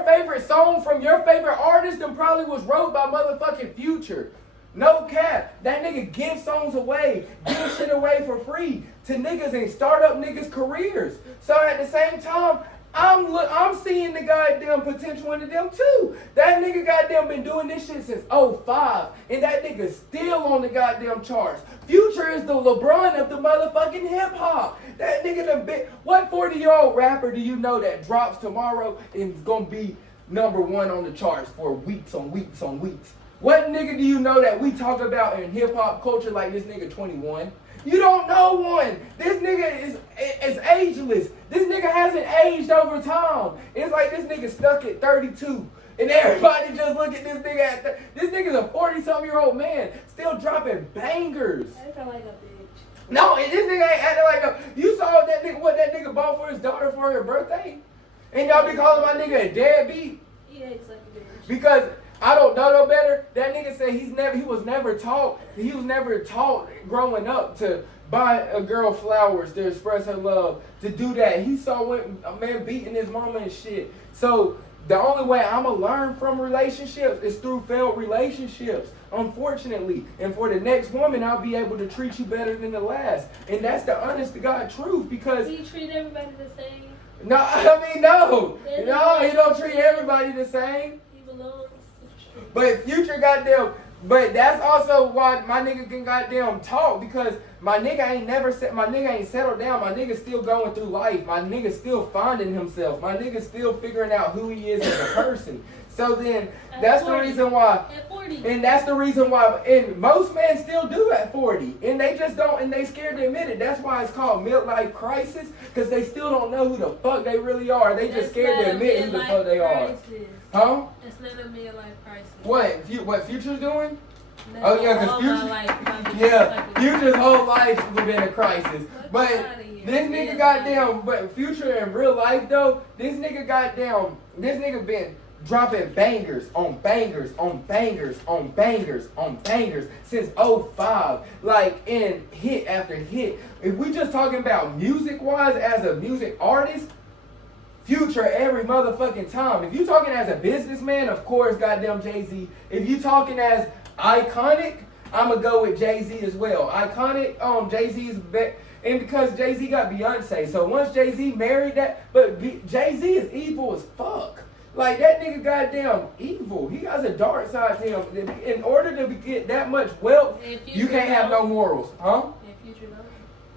favorite song from your favorite artist then probably was wrote by motherfucking Future. No cap. That nigga gives songs away, gives shit away for free to niggas and start up niggas' careers. So at the same time, I'm seeing the goddamn potential into them too. That nigga goddamn been doing this shit since 2005, and that nigga still on the goddamn charts. Future is the LeBron of the motherfucking hip hop. That nigga done been. What 40-year-old rapper do you know that drops tomorrow and is gonna be number 1 on the charts for weeks on weeks on weeks? What nigga do you know that we talk about in hip hop culture like this nigga 21? You don't know one. This nigga is ageless. This nigga hasn't aged over time. It's like this nigga stuck at 32. And everybody just look at this nigga this nigga's a 40-something-year-old man still dropping bangers. Acting like a bitch. No, and this nigga ain't acting like a... You saw what that nigga bought for his daughter for her birthday? And y'all be calling my nigga a deadbeat? He acts like a bitch. Because... I don't know no better. That nigga said he was never taught growing up to buy a girl flowers to express her love, to do that. He saw a man beating his mama and shit. So the only way I'ma learn from relationships is through failed relationships, unfortunately. And for the next woman, I'll be able to treat you better than the last. And that's the honest to God truth, because... He treat everybody the same? No, I mean, no. No, he don't treat everybody the same. He belongs. But Future goddamn, but that's also why my nigga can goddamn talk, because my nigga ain't settled down. My nigga still going through life. My nigga still finding himself. My nigga still figuring out who he is as a person. So then that's the reason why, and that's the reason why, and most men still do at 40. 40, and they just don't, and they scared to admit it. That's why it's called midlife crisis, because they still don't know who the fuck they really are. They just scared to admit who the fuck they are. Huh? It's not a midlife crisis. What Future's doing? That's Oh yeah, because Future's whole life has been a crisis. But this nigga goddamn, but Future in real life though, this nigga been dropping bangers on bangers on bangers on bangers on bangers since '05, like in hit after hit. If we just talking about music wise as a music artist, Future every motherfucking time. If you talking as a businessman, of course, goddamn Jay-Z. If you talking as iconic, I'ma go with Jay-Z as well. Iconic, Jay-Z's and because Jay-Z got Beyonce, so once Jay-Z married that, but Jay-Z is evil as fuck. Like that nigga goddamn evil. He has a dark side to him. In order to get that much wealth, you can't have no morals, huh?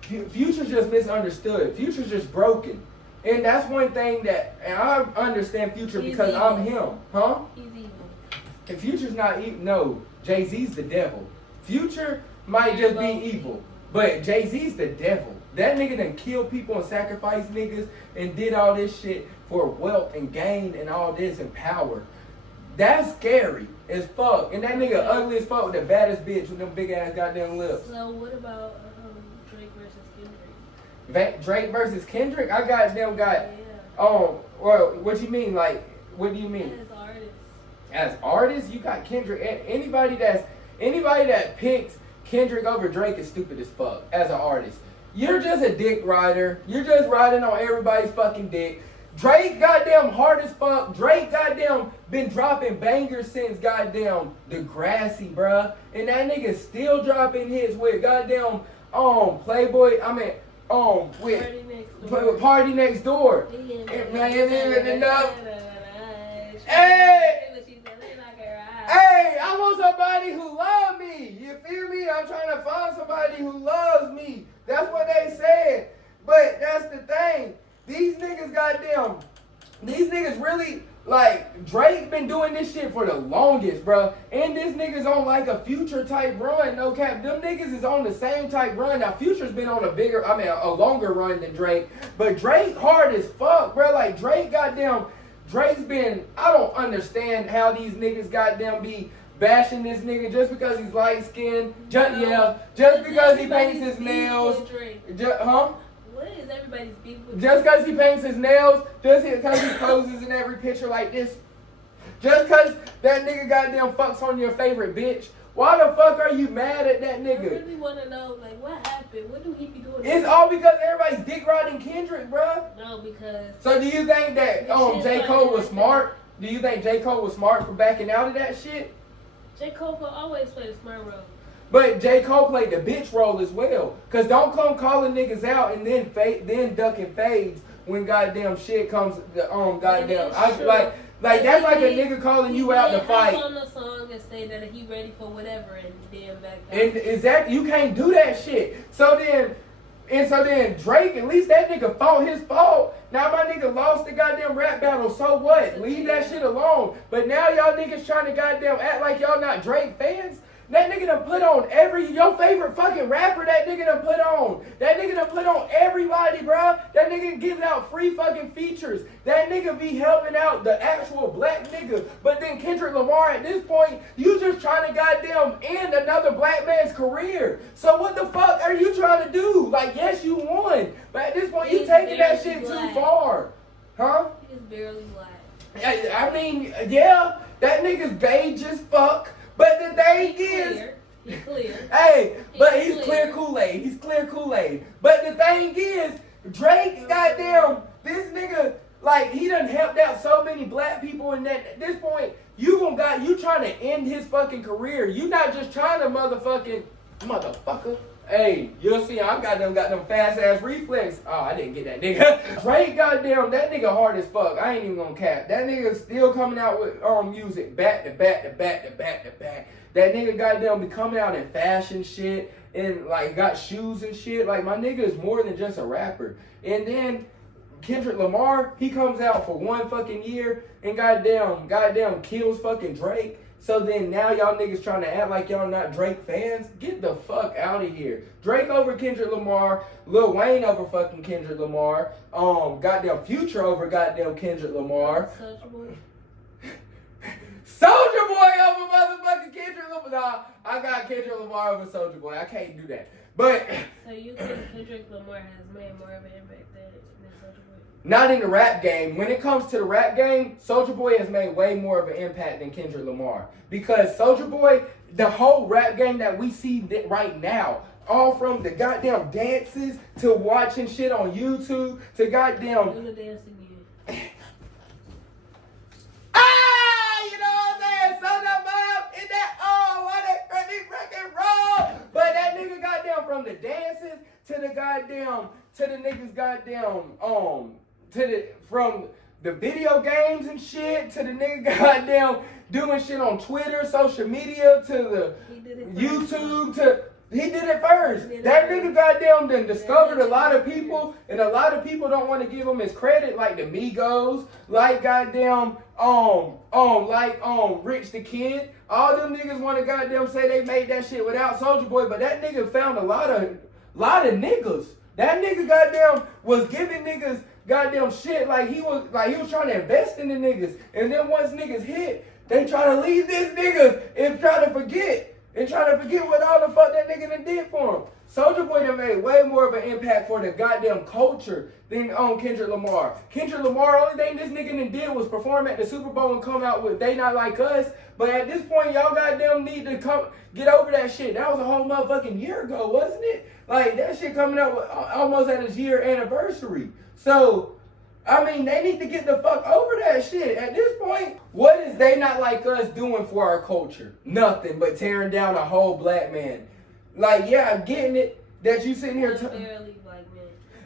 Future's just misunderstood. Future's just broken. And that's one thing that, and I understand Future because I'm him, huh? He's evil. And Future's not evil. No, Jay-Z's the devil. Future might just be evil, but Jay-Z's the devil. That nigga done killed people and sacrificed niggas and did all this shit for wealth and gain and all this and power. That's scary as fuck. And that nigga ugly as fuck with the baddest bitch with them big ass goddamn lips. So what about Drake versus Kendrick? Drake versus Kendrick? I got. Yeah. Well, what you mean? Like, what do you mean? As artists. As artists, you got Kendrick. Anybody that picks Kendrick over Drake is stupid as fuck. As an artist, you're just a dick rider. You're just riding on everybody's fucking dick. Drake goddamn hard as fuck. Drake goddamn been dropping bangers since goddamn Degrassi, bruh. And that nigga still dropping hits with goddamn Playboy. I mean with Party Next Door. Hey, I want somebody who loves me. You feel me? I'm trying to find somebody who loves me. That's what they said. But that's the thing. These niggas really, like, Drake been doing this shit for the longest, bro. And this nigga's on like a Future type run, no cap. Them niggas is on the same type run. Now, Future's been on a longer run than Drake. But Drake hard as fuck, bro. Like, Drake's been, I don't understand how these niggas goddamn be bashing this nigga just because he's light skinned. Just because he paints his nails. What is everybody's beef with? Just because he paints his nails, just because he poses in every picture like this, just because that nigga goddamn fucks on your favorite bitch, why the fuck are you mad at that nigga? I really want to know, like, what happened? What do he be doing? It's all because everybody's dick riding Kendrick, bruh. No, because... So do you think that J. Cole was smart? Do you think J. Cole was smart for backing out of that shit? J. Cole will always play the smart role. But J. Cole played the bitch role as well. Cause don't come calling niggas out and then ducking fades when goddamn shit comes goddamn. Like that's like a nigga calling you out to fight. On the song and say that he ready for whatever and then back down. And exactly, you can't do that shit. So then Drake, at least that nigga fought his fault. Now my nigga lost the goddamn rap battle. So what? Leave that shit alone. But now y'all niggas trying to goddamn act like y'all not Drake fans. That nigga done put on your favorite fucking rapper. That nigga done put on. That nigga done put on everybody, bruh. That nigga gives out free fucking features. That nigga be helping out the actual black nigga. But then Kendrick Lamar, at this point, you just trying to goddamn end another black man's career. So what the fuck are you trying to do? Like, yes, you won. But at this point, you taking that shit too far. Huh? He's barely black. I mean, yeah, that nigga's beige as fuck. But the thing is, he's clear. Hey, but he's clear Kool-Aid. He's clear Kool-Aid. But the thing is, Drake, goddamn, this nigga, like, he done helped out so many black people, and that at this point, you trying to end his fucking career. You not just trying to motherfucker. Hey, you'll see, I got them fast ass reflex. Oh, I didn't get that nigga. Drake, goddamn, that nigga hard as fuck. I ain't even gonna cap. That nigga still coming out with music back to back to back to back to back. That nigga goddamn be coming out in fashion shit and like got shoes and shit. Like my nigga is more than just a rapper. And then Kendrick Lamar, he comes out for one fucking year and goddamn kills fucking Drake. So then now y'all niggas trying to act like y'all not Drake fans? Get the fuck out of here. Drake over Kendrick Lamar, Lil Wayne over fucking Kendrick Lamar, goddamn Future over goddamn Kendrick Lamar. Soulja Boy. Soulja Boy over motherfucking Kendrick Lamar. Nah, I got Kendrick Lamar over Soulja Boy. I can't do that. But So you think Kendrick Lamar has made more of an impact than Soulja Boy? not in the rap game. When it comes to the rap game, Soulja Boy has made way more of an impact than Kendrick Lamar. Because Soulja Boy, the whole rap game that we see right now, all from the goddamn dances to watching shit on YouTube to goddamn. Do the dance again. You know what I'm saying? Son of a, in that why they crazy freaking roll? But that nigga goddamn from the dances to the niggas goddamn from the video games and shit to the nigga goddamn doing shit on Twitter, social media to the YouTube to. He did it first. That nigga goddamn done discovered a lot of people, and a lot of people don't want to give him his credit, like the Migos, like goddamn, Rich the Kid. All them niggas want to goddamn say they made that shit without Soulja Boy, but that nigga found a lot of niggas. That nigga goddamn was giving niggas goddamn shit like he was trying to invest in the niggas, and then once niggas hit, they try to leave this nigga and try to forget. And trying to forget what all the fuck that nigga done did for him. Soulja Boy done made way more of an impact for the goddamn culture than Kendrick Lamar. Kendrick Lamar, only thing this nigga done did was perform at the Super Bowl and come out with They Not Like Us. But at this point, y'all goddamn need to come get over that shit. That was a whole motherfucking year ago, wasn't it? Like, that shit coming out with, almost at his year anniversary. So, I mean, they need to get the fuck over that shit. At this point, what is They Not Like Us doing for our culture? Nothing but tearing down a whole black man. Like, yeah, I'm getting it that you sitting here Barely black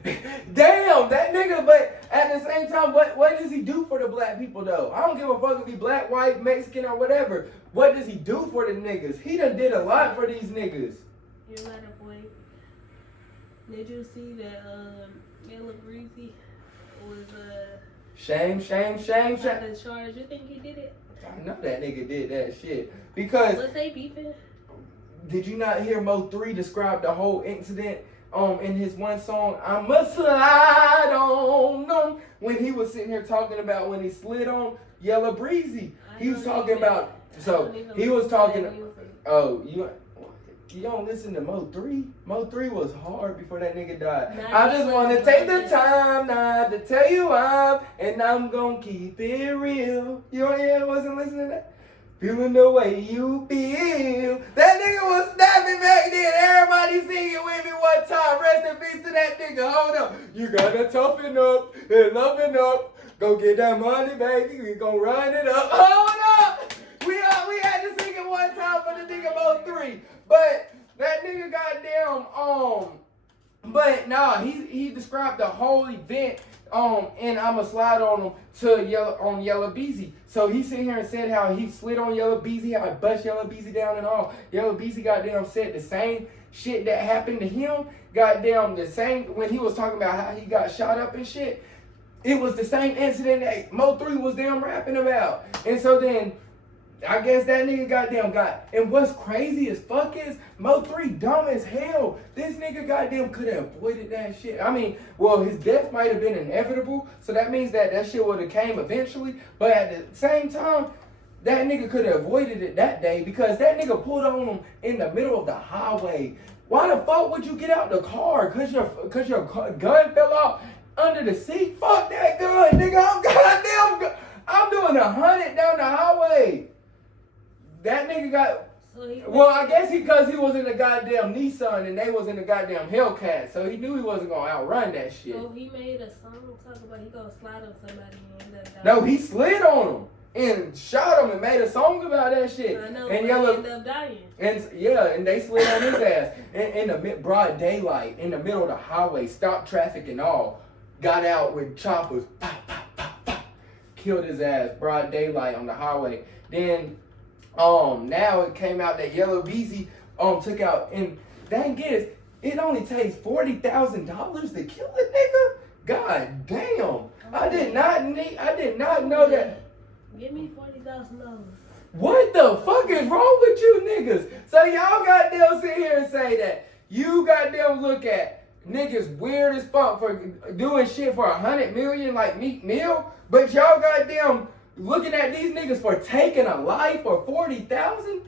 man. Damn, that nigga, but at the same time, what does he do for the black people, though? I don't give a fuck if he black, white, Mexican, or whatever. What does he do for the niggas? He done did a lot for these niggas. You're right, boy. Did you see that, Yella Beezy was, Shame. the charge? You think he did it? I know that nigga did that shit. Because Was they beefing? did you not hear Mo3 describe the whole incident in his one song, I'ma slide on them, when he was sitting here talking about when he slid on Yella Beezy. He was talking about, you don't listen to Mo3? Mo3 was hard before that nigga died. I just want to take the time now to tell you and I'm gonna keep it real. Wasn't listening to that? Feeling the way you feel. That nigga was snapping back then. Everybody singing with me one time. Rest in peace to that nigga. Hold up. You gotta toughen up and loving up. Go get that money, baby. We gon' run it up. Hold up. We had to sing it one time for the nigga Mo3. But that nigga goddamn, but nah, he described the whole event and I'ma slide on him to Yella Beezy. So he sitting here and said how he slid on Yella Beezy, how I bust Yella Beezy down and all. Yella Beezy goddamn said the same shit that happened to him, goddamn the same when he was talking about how he got shot up and shit. It was the same incident that Mo3 was damn rapping about. And so then I guess that nigga goddamn got. And what's crazy as fuck is Mo3 dumb as hell. This nigga goddamn could have avoided that shit. I mean, well, his death might have been inevitable, so that means that shit would have came eventually. But at the same time, that nigga could have avoided it that day because that nigga pulled on him in the middle of the highway. Why the fuck would you get out the car? Cause your gun fell out under the seat? Fuck that gun, nigga. I'm doing 100 down the highway. That nigga got, well, I guess because he was in the goddamn Nissan and they was in the goddamn Hellcat, so he knew he wasn't gonna outrun that shit. So he made a song talking about he gonna slide on somebody and no, he slid on him and shot him and made a song about that shit. I know, and but he ended up dying. And they slid on his ass in the broad daylight, in the middle of the highway, stopped traffic and all, got out with choppers, pop, pop, pop, pop, killed his ass, broad daylight on the highway. Then now it came out that Yella Beezy took out, and dang it only takes $40,000 to kill a nigga. God damn! I did not know that. Give me $40,000. What the fuck is wrong with you niggas? So y'all goddamn sit here and say that you goddamn look at niggas weird as fuck for doing shit for 100 million like Meek Mill, but y'all goddamn looking at these niggas for taking a life for 40,000?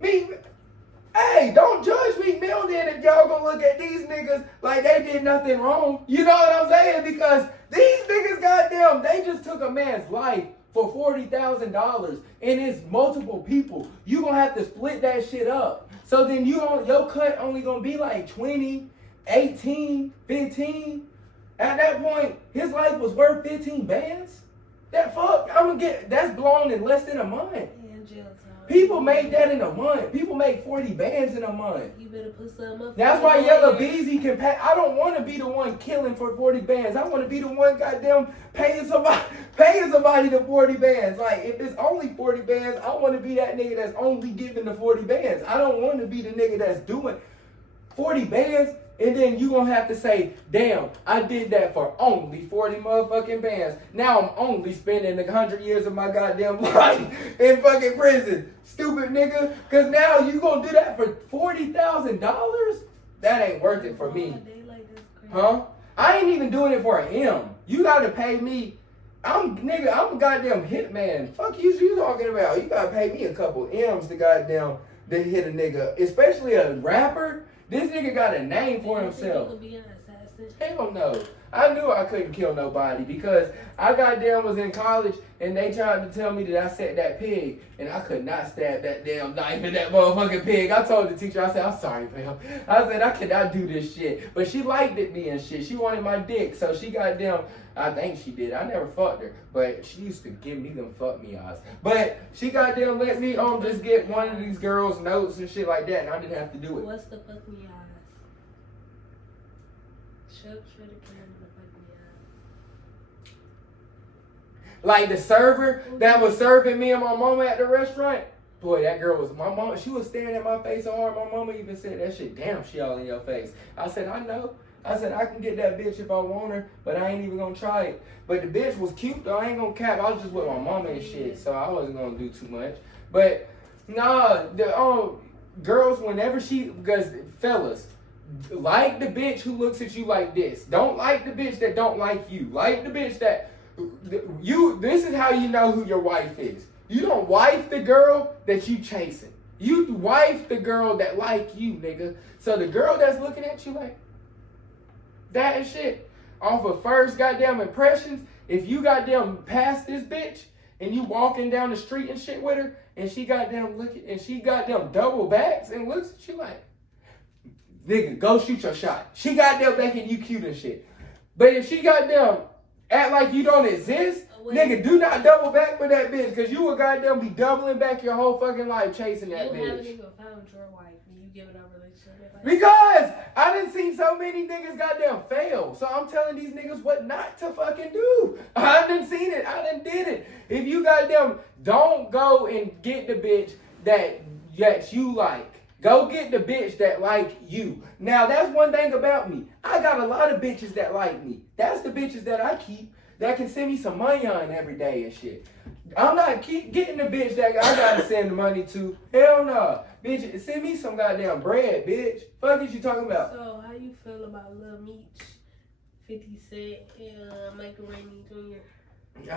Hey, don't judge Meek Mill then if y'all gonna look at these niggas like they did nothing wrong. You know what I'm saying? Because these niggas goddamn, they just took a man's life for $40,000 and it's multiple people. You gonna have to split that shit up. So then your cut only gonna be like 20, 18, 15. At that point, his life was worth 15 bands. That's blown in less than a month. Yeah, jail time. People made that in a month. People make 40 bands in a month. You better put something up. That's why Yella Beezy can pay. I don't want to be the one killing for 40 bands. I want to be the one goddamn paying somebody the 40 bands. Like, if it's only 40 bands, I want to be that nigga that's only giving the 40 bands. I don't want to be the nigga that's doing 40 bands. And then you gonna have to say, damn, I did that for only 40 motherfucking bands. Now I'm only spending 100 years of my goddamn life in fucking prison. Stupid nigga. Cause now you gonna do that for $40,000? That ain't worth it for me. Huh? I ain't even doing it for an M. You gotta pay me. I'm a goddamn hitman. Fuck you talking about? You gotta pay me a couple M's to goddamn to hit a nigga. Especially a rapper. This nigga got a name for himself. Hell no. I knew I couldn't kill nobody because I goddamn was in college and they tried to tell me that I set that pig and I could not stab that damn knife in that motherfucking pig. I told the teacher, I said, I'm sorry, fam. I said, I cannot do this shit. But she liked it me and shit. She wanted my dick. So she goddamn, I think she did. I never fucked her. But she used to give me them fuck me odds. But she goddamn let me just get one of these girls' notes and shit like that and I didn't have to do it. What's the fuck me odds? Show the camera the fuck me odds. Like the server that was serving me and my mama at the restaurant. Boy, that girl was my mama. She was staring at my face so hard. My mama even said that shit. Damn, she all in your face. I said, I know. I said, I can get that bitch if I want her, but I ain't even gonna try it. But the bitch was cute though. I ain't gonna cap. I was just with my mama and shit, so I wasn't gonna do too much. But nah, the girls, whenever because fellas, like the bitch who looks at you like this. Don't like the bitch that don't like you. Like the bitch that this is how you know who your wife is. You don't wife the girl that you chasing. You wife the girl that like you, nigga. So the girl that's looking at you like that and shit, off of first goddamn impressions, if you goddamn pass this bitch and you walking down the street and shit with her, and she goddamn looking, and she goddamn double backs and looks at you like, nigga, go shoot your shot. She goddamn thinking you cute and shit. But if she goddamn act like you don't exist, nigga, do not double back with that bitch, cause you will goddamn be doubling back your whole fucking life chasing that bitch. You haven't even found your wife, and you giving up relationship. Because I done seen so many niggas goddamn fail. So I'm telling these niggas what not to fucking do. I done seen it. I done did it. If you goddamn don't go and get the bitch that you like. Go get the bitch that like you. Now that's one thing about me. I got a lot of bitches that like me. That's the bitches that I keep that can send me some money on every day and shit. I'm not getting the bitch that I gotta send the money to. Hell no. Bitch, send me some goddamn bread, bitch. Fuck is you talking about? So, how you feel about Lil Meech, 50 Cent, and Michael Rainey Jr.?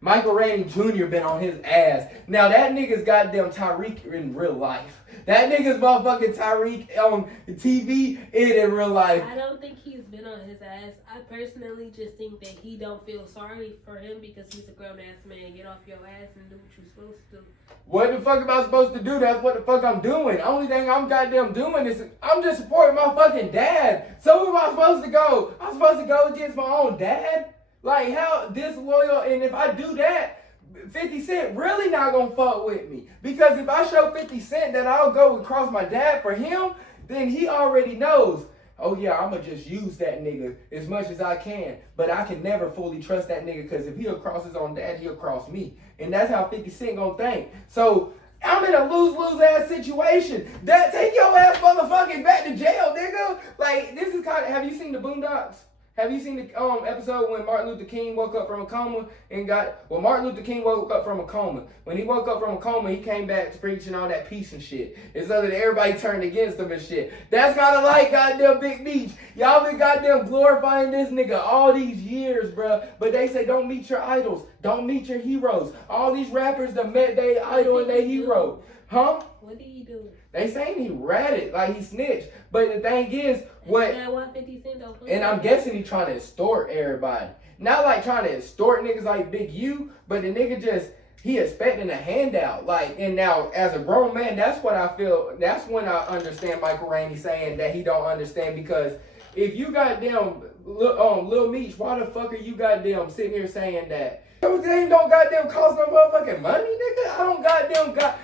Michael Rainey Jr. been on his ass. Now that nigga's goddamn Tyreek in real life. That nigga's motherfucking Tyreek on TV and in real life. I don't think he's been on his ass. I personally just think that he don't feel sorry for him because he's a grown ass man. Get off your ass and do what you're supposed to do. What the fuck am I supposed to do? That's what the fuck I'm doing. Only thing I'm goddamn doing is I'm just supporting my fucking dad. So who am I supposed to go? I'm supposed to go against my own dad? Like, how disloyal? And if I do that, 50 Cent really not gonna fuck with me. Because if I show 50 Cent that I'll go and cross my dad for him, then he already knows, oh yeah, I'm gonna just use that nigga as much as I can. But I can never fully trust that nigga because if he'll cross his own dad, he'll cross me. And that's how 50 Cent gonna think. So I'm in a lose-lose ass situation. That take your ass motherfucking back to jail, nigga. Like, this is kind of, have you seen the Boondocks? Have you seen the episode when Martin Luther King woke up from a coma and Martin Luther King woke up from a coma. When he woke up from a coma, he came back to preaching all that peace and shit. It's other than everybody turned against him and shit. That's kind of like goddamn Big Meech. Y'all been goddamn glorifying this nigga all these years, bruh. But they say don't meet your idols. Don't meet your heroes. All these rappers that met their idol and their hero. Huh? What did he do? They saying he ratted, like he snitched. But the thing is, and I'm guessing he trying to extort everybody. Not like trying to extort niggas like Big U, but the nigga just, he expecting a handout. Like, and now as a grown man, that's what I feel, that's when I understand Michael Rainey saying that he don't understand, because if you goddamn Lil Meech, why the fuck are you goddamn sitting here saying that? Everything don't goddamn cost no motherfucking money, nigga. I don't goddamn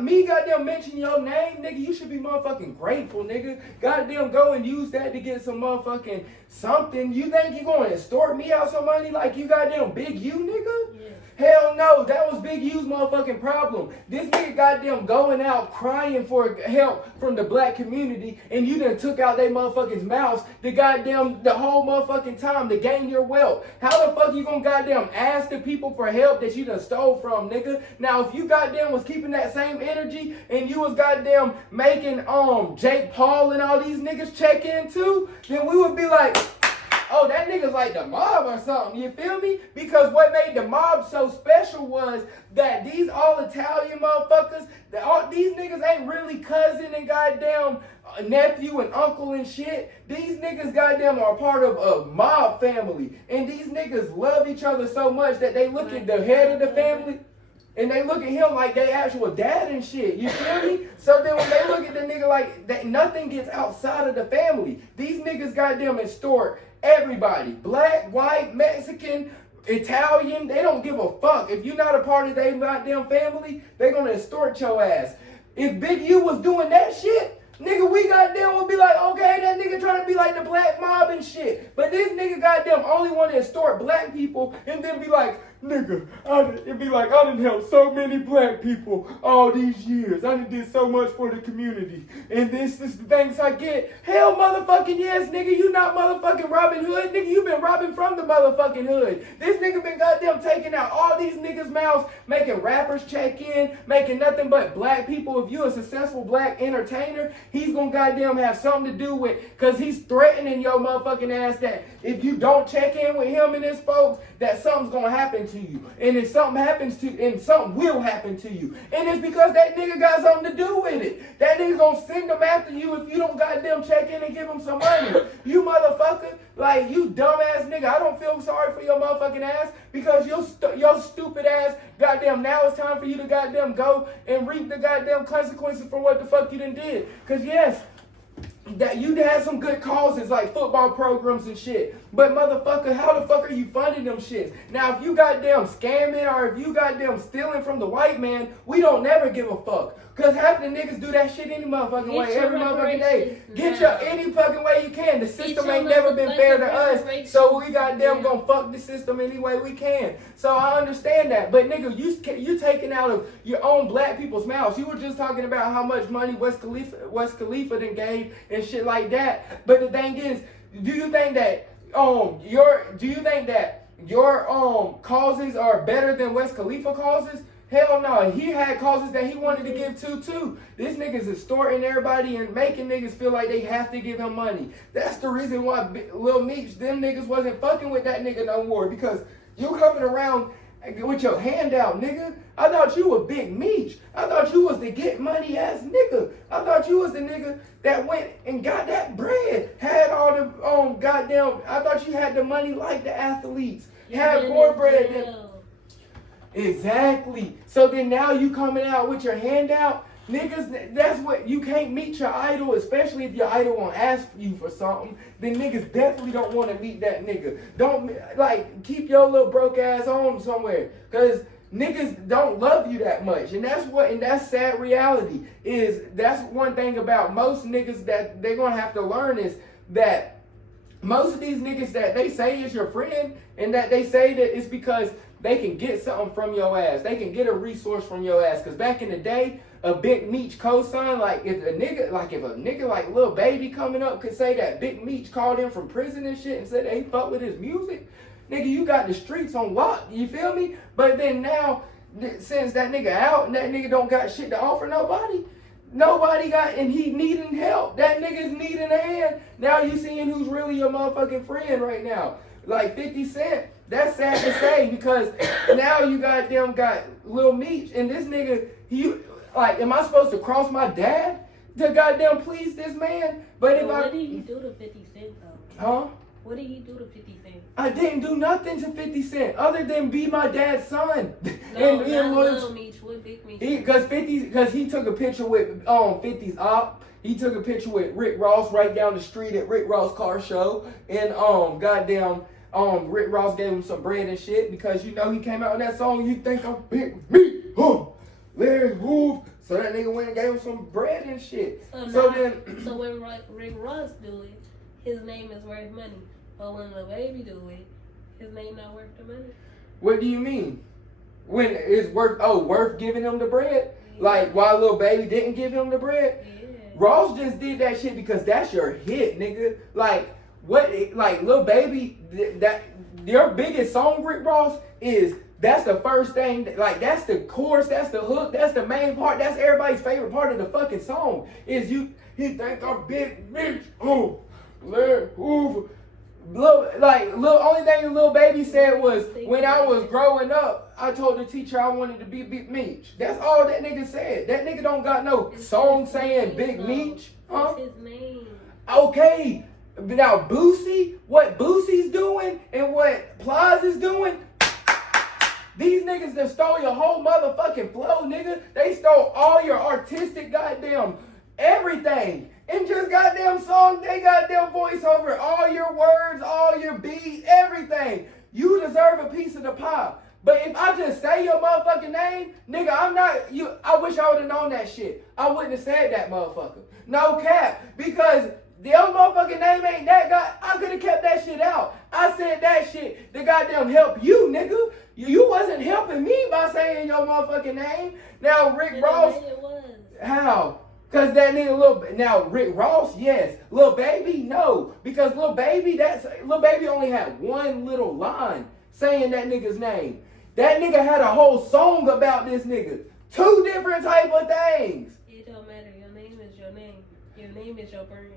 me goddamn mention your name, nigga. You should be motherfucking grateful, nigga. Goddamn go and use that to get some motherfucking something. You think you gonna extort me out some money like you goddamn Big U, nigga? Yeah. Hell no, that was Big U's motherfucking problem. This nigga goddamn going out crying for help from the black community, and you done took out they motherfucking mouths the whole motherfucking time to gain your wealth. How the fuck you gonna goddamn ask the people for help that you done stole from, nigga? Now if you goddamn was keeping that same energy and you was goddamn making Jake Paul and all these niggas check in too, then we would be like, oh, that nigga's like the mob or something, you feel me? Because what made the mob so special was that these all Italian motherfuckers, these niggas ain't really cousin and goddamn nephew and uncle and shit. These niggas goddamn are part of a mob family. And these niggas love each other so much that they look at the head of the family and they look at him like they actual dad and shit. You feel me? So then when they look at the nigga like that, nothing gets outside of the family. These niggas goddamn extort everybody. Black, white, Mexican, Italian. They don't give a fuck. If you're not a part of their goddamn family, they gonna extort your ass. If Big U was doing that shit, nigga, we goddamn would be like, okay, that nigga trying to be like the black mob and shit. But this nigga goddamn only want to extort black people and then be like, nigga, it'd be like, I done helped so many black people all these years. I done did so much for the community. And this is the things I get. Hell motherfucking yes, nigga, you not motherfucking Robin Hood. Nigga, you been robbing from the motherfucking hood. This nigga been goddamn taking out all these niggas' mouths, making rappers check in, making nothing but black people. If you a successful black entertainer, he's gonna goddamn have something to do with, cause he's threatening your motherfucking ass that if you don't check in with him and his folks, that something's gonna happen to you. And if something happens to you, and something will happen to you. And it's because that nigga got something to do with it. That nigga gonna send them after you if you don't goddamn check in and give him some money. You motherfucker, like you dumbass nigga, I don't feel sorry for your motherfucking ass, because your stupid ass, goddamn, now it's time for you to goddamn go and reap the goddamn consequences for what the fuck you done did. Cause yes, that you had some good causes like football programs and shit. But motherfucker, how the fuck are you funding them shits? Now if you goddamn scamming or if you goddamn stealing from the white man, we don't never give a fuck. Cause half the niggas do that shit any motherfucking way, every motherfucking day. Get your any fucking way you can. The system ain't never been fair to us, so we goddamn gonna fuck the system any way we can. So I understand that, but nigga, you taking out of your own black people's mouths. You were just talking about how much money West Khalifa done gave and shit like that. But the thing is, do you think that your causes are better than West Khalifa causes? Hell no, he had causes that he wanted to give to too. This nigga's extorting everybody and making niggas feel like they have to give him money. That's the reason why Lil Meech, them niggas wasn't fucking with that nigga no more, because you coming around with your hand out, nigga. I thought you were Big Meech. I thought you was the get money ass nigga. I thought you was the nigga that went and got that bread. Had all the goddamn, I thought you had the money like the athletes. Had more bread than... Exactly. So then now you coming out with your hand out. Niggas, that's what, you can't meet your idol, especially if your idol won't ask you for something. Then niggas definitely don't want to meet that nigga. Don't, like, keep your little broke ass home somewhere. Because niggas don't love you that much. And that's sad reality. That's one thing about most niggas that they're going to have to learn is that most of these niggas that they say is your friend and that they say that it's because they can get something from your ass. They can get a resource from your ass. Cause back in the day, a Big Meech cosign, like if a nigga like Lil Baby coming up could say that Big Meech called him from prison and shit and said they fuck with his music, nigga, you got the streets on lock. You feel me? But then now, since that nigga out and that nigga don't got shit to offer nobody got, and he needing help. That nigga's needing a hand. Now you seeing who's really your motherfucking friend right now. Like 50 Cent. That's sad to say because now you got Lil Meech and this nigga, am I supposed to cross my dad to goddamn please this man? But what did he do to 50 Cent though? Huh? What did he do to 50 Cent? I didn't do nothing to 50 Cent other than be my dad's son. No, not Lil Meech. What Big Meech? Because he took a picture with 50's op. He took a picture with Rick Ross right down the street at Rick Ross car show, and Rick Ross gave him some bread and shit because you know he came out with that song. You think I'm Big Meech? Let's move. So that nigga went and gave him some bread and shit. So when Rick Ross do it, his name is worth money. But when the baby do it, his name not worth the money. What do you mean? When it's worth giving him the bread? Yeah. Like why Lil Baby didn't give him the bread? Yeah. Ross just did that shit because that's your hit, nigga. Like Lil Baby, that your biggest song, Rick Ross, that's the first thing, that's the chorus, that's the hook, that's the main part, that's everybody's favorite part of the fucking song. He think I'm Big Meech, only thing Lil Baby said was, when I was growing up, I told the teacher I wanted to be Big Meech. That's all that nigga said. That nigga don't got no song saying Big Meech. Huh? What's his name? Okay. Now Boosie, what Boosie's doing and what Plaza's doing, these niggas that stole your whole motherfucking flow, nigga. They stole all your artistic goddamn everything. And just goddamn song, they goddamn voiceover, all your words, all your beat, everything. You deserve a piece of the pie. But if I just say your motherfucking name, nigga, I wish I would have known that shit. I wouldn't have said that motherfucker. No cap. Because the other motherfucking name ain't that guy. I could have kept that shit out. I said that shit to goddamn help you, nigga. You wasn't helping me by saying your motherfucking name. Now, Rick Ross. How? Because that nigga now Rick Ross, yes. Lil Baby, no. Because Lil Baby only had one little line saying that nigga's name. That nigga had a whole song about this nigga. Two different type of things. It don't matter. Your name is your name. Your name is your brand.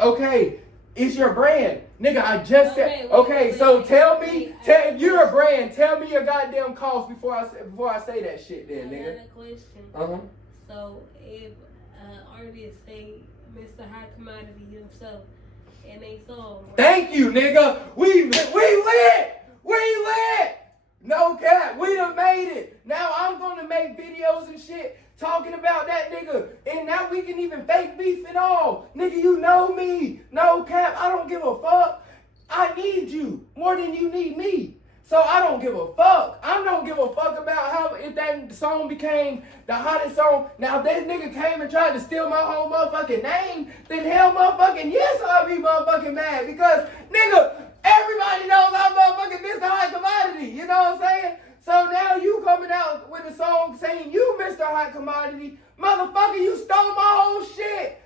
Okay. It's your brand. Nigga, I just said. Okay, so tell me, if you're a brand, tell me your goddamn cost before I say that shit then, nigga. I got a question. Uh-huh. So if artists say Mr. High Commodity himself and they song. Right? Thank you, nigga. We lit. No cap. We done made it. Now I'm gonna make videos and shit talking about that nigga. And now we can even fake beef and all. Nigga, you know me. No cap. I don't give a fuck. I need you more than you need me. So I don't give a fuck. I don't give a fuck about if that song became the hottest song. Now if that nigga came and tried to steal my whole motherfucking name, then hell motherfucking yes, I'll be motherfucking mad. Because, nigga, everybody knows I'm motherfucking Mr. High Commodity. You know what I'm saying? So now you coming out with a song saying you Mr. High Commodity. Motherfucker, you stole my whole shit.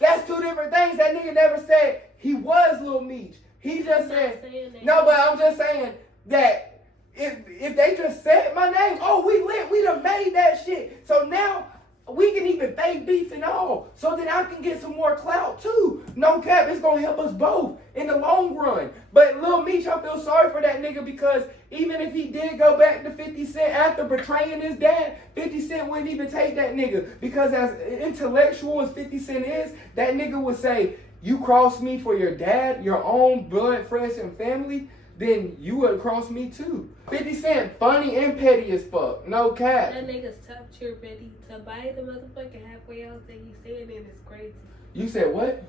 That's two different things. That nigga never said he was Lil Meech. He just said, no, but I'm just saying that if they just said my name, oh, we lit, we done made that shit. So now we can even fake beef and all. So that I can get some more clout too. No cap, it's gonna help us both in the long run. But Lil Meech, I feel sorry for that nigga because even if he did go back to 50 Cent after betraying his dad, 50 Cent wouldn't even take that nigga. Because as intellectual as 50 Cent is, that nigga would say, you cross me for your dad, your own blood, friends, and family, then you would cross me too. 50 Cent funny and petty as fuck. No cap. That nigga's top tier petty. To buy the motherfucking halfway house that he's staying in is crazy. You said what?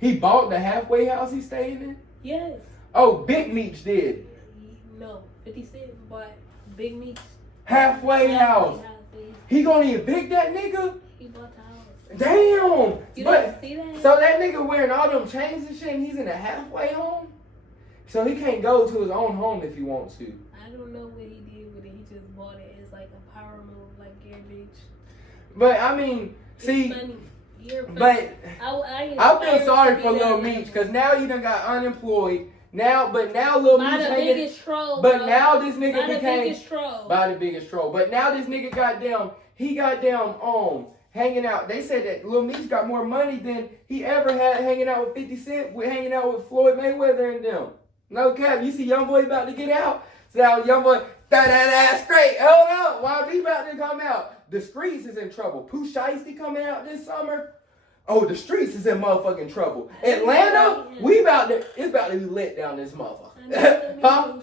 He bought the halfway house he's staying in? Yes. Oh, Big Meech did. No, 50 Cent bought Big Meech halfway house. He gonna evict that nigga? He bought the house. Damn. You But didn't see that? so that nigga wearing all them chains and shit, and he's in a halfway home. So he can't go to his own home if he wants to. I don't know what he did with it. He just bought it as like a power move, like Gary Beach. But I mean, see, Funny. You're funny. but I feel inspired sorry to for be Lil that Meech level. because now you done got unemployed. Now Lil By Meech the hanging. biggest troll, But bro. now this nigga By the became biggest troll. by the biggest troll. But now this nigga he got down hanging out. They said that Lil Meech got more money than he ever had hanging out with 50 Cent, hanging out with Floyd Mayweather and them. No cap. You see Youngboy about to get out? So now Youngboy, throw that ass straight. Hold up. While he about to come out, the streets is in trouble. Pooh Shiesty coming out this summer. Oh, the streets is in motherfucking trouble. Atlanta, it's about to be lit down this motherfucker. Huh?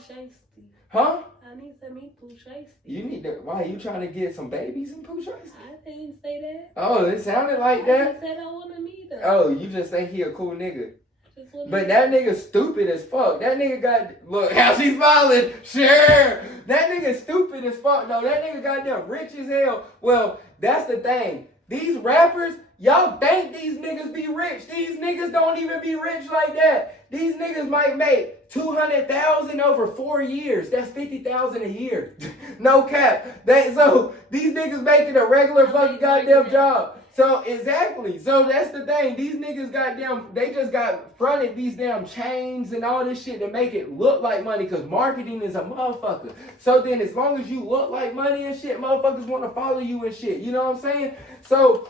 Huh? I need some meat Pooh Shiesty. You need to, why, you trying to get some babies in Pooh Shiesty? I didn't say that. Oh, it sounded like I that? just said I want to meet her. Oh, you just think he a cool nigga. Just wanna But meet that nigga stupid as fuck. That nigga look how she smiling. Sure. That nigga stupid as fuck though. That nigga goddamn rich as hell. Well, that's the thing. These rappers, y'all think these niggas be rich. These niggas don't even be rich like that. These niggas might make $200,000 over 4 years. That's $50,000 a year. No cap. So these niggas making a regular fucking goddamn job. So exactly. So that's the thing. These niggas they just got fronted these damn chains and all this shit to make it look like money because marketing is a motherfucker. So then as long as you look like money and shit, motherfuckers want to follow you and shit. You know what I'm saying? So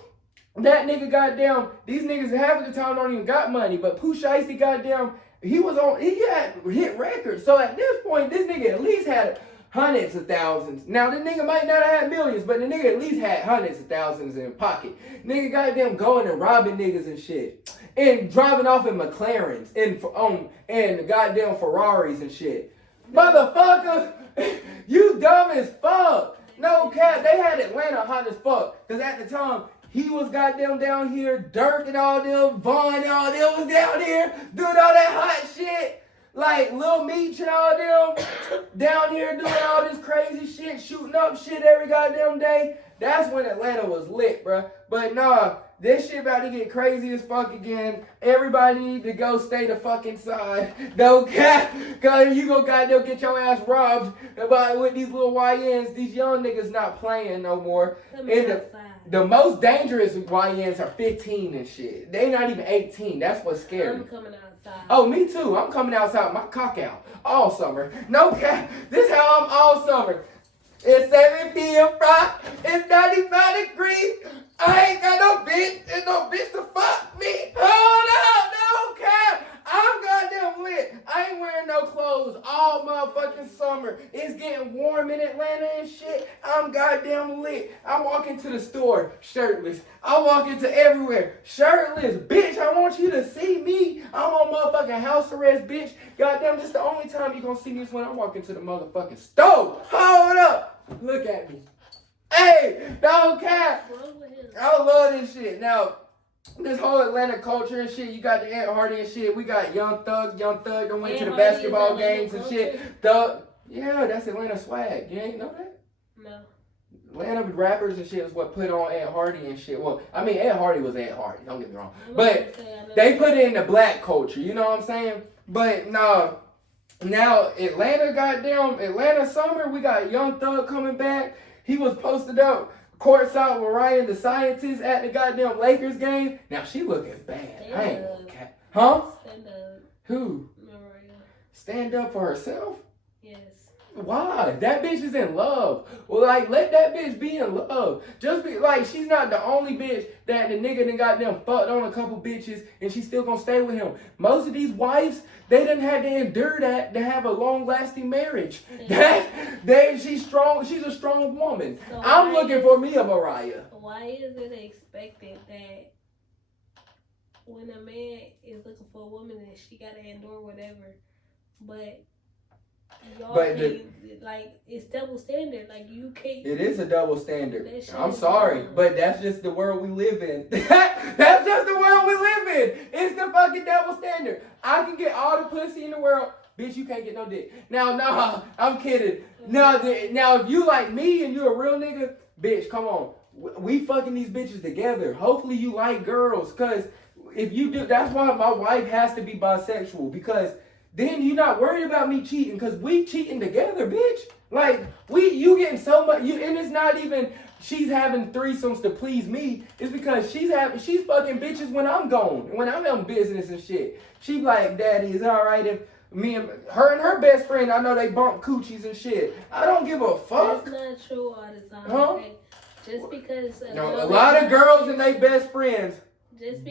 that nigga these niggas half of the time don't even got money, but Pooh Shiesty he had hit records. So at this point, this nigga at least had hundreds of thousands. Now, the nigga might not have had millions, but the nigga at least had hundreds of thousands in pocket. Nigga goddamn going and robbing niggas and shit. And driving off in McLarens and goddamn Ferraris and shit. Motherfucker, you dumb as fuck. No cap, they had Atlanta hot as fuck. Because at the time, he was goddamn down here, Dirk and all them, Vaughn and all them was down here doing all that hot shit. Like Lil Meech and all them down here doing all this crazy shit, shooting up shit every goddamn day. That's when Atlanta was lit, bruh. But nah, this shit about to get crazy as fuck again. Everybody need to go stay the fucking side. No cap, cause you gonna goddamn get your ass robbed with these little YNs. These young niggas not playing no more. And the most dangerous YNs are 15 and shit. They not even 18. That's what's scary. I'm coming outside. Oh, me too. I'm coming outside with my cock out all summer. No cap. This how I'm all summer. It's 7 p.m. Friday. It's 95 degrees. I ain't got no bitch. There's no bitch to fuck me. Hold up. No cap. I'm goddamn lit. I ain't wearing no clothes all motherfucking summer. It's getting warm in Atlanta and shit. I'm goddamn lit. I walk into the store shirtless. I walk into everywhere shirtless. Bitch, I want you to see me. I'm on motherfucking house arrest, bitch. Goddamn, this the only time you gonna see me is when I walk into the motherfucking store. Hold up. Look at me. Hey, don't cap. I love this shit. Now, this whole Atlanta culture and shit, you got the Ant Hardy and shit. We got Young Thug done went to the basketball games and shit. Thug, yeah, that's Atlanta swag. You ain't know that? No. Atlanta rappers and shit is what put on Ant Hardy and shit. Well, I mean, Ant Hardy was Ant Hardy, don't get me wrong. But they put it in the black culture, you know what I'm saying? But no, now Atlanta summer, we got Young Thug coming back. He was posted up courtside with Ryan the Scientist at the goddamn Lakers game. Now she looking bad. I ain't gonna cap. Huh? Stand up. Who? Mariah. Stand up for herself? Yes. Why? That bitch is in love. Well, like, let that bitch be in love. Just be like, she's not the only bitch that the nigga done goddamn fucked on a couple bitches and she's still gonna stay with him. Most of these wives, they done had to endure that to have a long-lasting marriage. She's strong. She's a strong woman. So I'm looking for me a Mariah. Why is it expected that when a man is looking for a woman that she gotta endure whatever, but y'all like it's double standard. Like you can't. It is a double standard. I'm sorry, but that's just the world we live in. That's just the world we live in. It's the fucking double standard. I can get all the pussy in the world. Bitch, you can't get no dick. Now, nah, I'm kidding. Now, if you like me and you a real nigga, bitch, come on. we fucking these bitches together. Hopefully you like girls, cause if you do, that's why my wife has to be bisexual, because then you're not worried about me cheating, cause we cheating together, bitch. Like you getting so much, and it's not even she's having threesomes to please me. It's because she's fucking bitches when I'm gone, when I'm in business and shit. She like, Daddy, is it all right if me and her best friend, I know they bump coochies and shit. I don't give a fuck. That's not true all the time. Huh? Okay? Just because a lot of girls and they best friends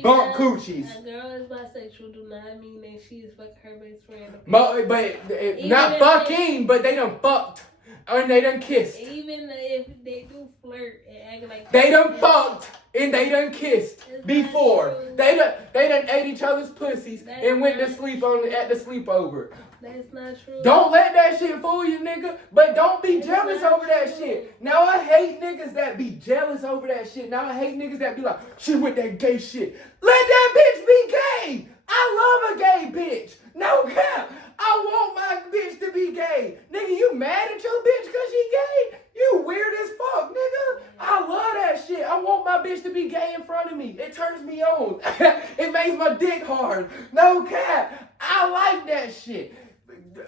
bump coochies. A girl is bisexual do not mean that she is fucking her best friend. Okay? But not fucking, but they done fucked. And they done kissed. Even if they do flirt and act like they done fucked and they done kissed before. They done ate each other's pussies and went to sleep at the sleepover. That's not true. Don't let that shit fool you, nigga. But don't be jealous over that shit. Now I hate niggas that be jealous over that shit. Now I hate niggas that be like, she with that gay shit. Let that bitch be gay. I love a gay bitch. No cap. I want my bitch to be gay. Nigga, you mad at your bitch because she gay? You weird as fuck, nigga. I love that shit. I want my bitch to be gay in front of me. It turns me on. It makes my dick hard. No cap. I like that shit.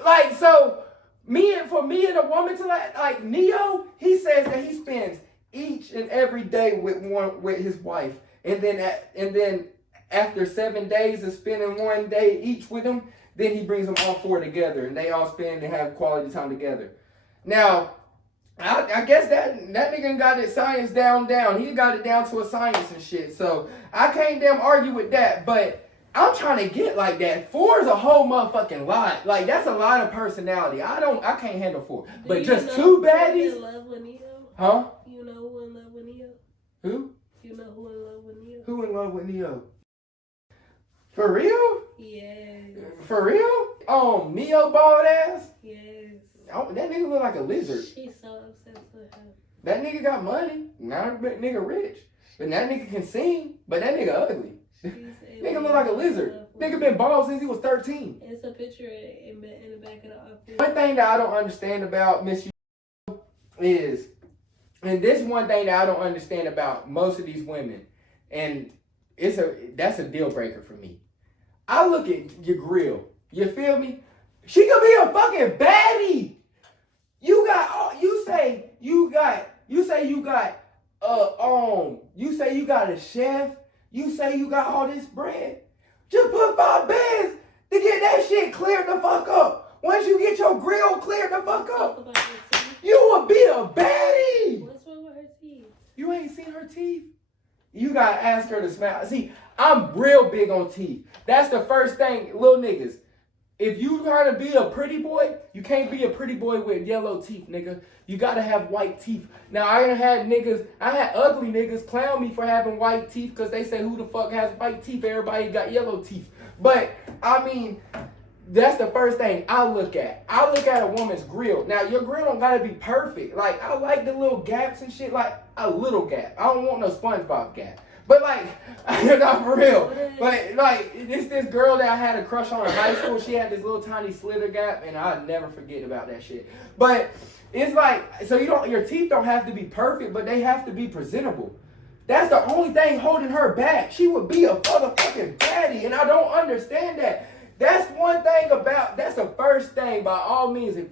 Like, so, for me and a woman to like Neo, he says that he spends each and every day with his wife. And then after 7 days of spending one day each with him, then he brings them all four together, and they all spend and have quality time together. Now, I guess that nigga got his science down. He got it down to a science and shit. So I can't damn argue with that. But I'm trying to get like that. 4 is a whole motherfucking lot. Like, that's a lot of personality. I can't handle 4. But just 2 baddies. In love with Neo? Huh? You know who in love with Neo? Who? You know who in love with Neo? Who in love with Neo? For real? Yes. For real? Neo bald ass? Yes. Oh, that nigga look like a lizard. She's so obsessed with him. That nigga got money. Not that nigga rich. But that nigga can sing. But that nigga ugly. Nigga look like a lizard. Nigga been bald since he was 13. It's a picture in the back of the office. One thing that I don't understand about Miss is, and this one thing that I don't understand about most of these women, and that's a deal breaker for me. I look at your grill. You feel me? She could be a fucking baddie. You say you got a chef. You say you got all this bread. Just put 5 bands to get that shit cleared the fuck up. Once you get your grill cleared the fuck up, you will be a baddie. What's wrong with her teeth? You ain't seen her teeth? You gotta ask her to smile. See, I'm real big on teeth. That's the first thing, little niggas. If you try to be a pretty boy, you can't be a pretty boy with yellow teeth, nigga. You gotta have white teeth. Now, I had ugly niggas clown me for having white teeth because they say, who the fuck has white teeth? Everybody got yellow teeth. But, I mean, that's the first thing I look at. I look at a woman's grill. Now, your grill don't gotta be perfect. Like, I like the little gaps and shit, like a little gap. I don't want no SpongeBob gap. But like, not for real. But like, this girl that I had a crush on in high school, she had this little tiny slither gap, and I'll never forget about that shit. But it's like, so your teeth don't have to be perfect, but they have to be presentable. That's the only thing holding her back. She would be a motherfucking baddie, and I don't understand that. That's the first thing by all means. If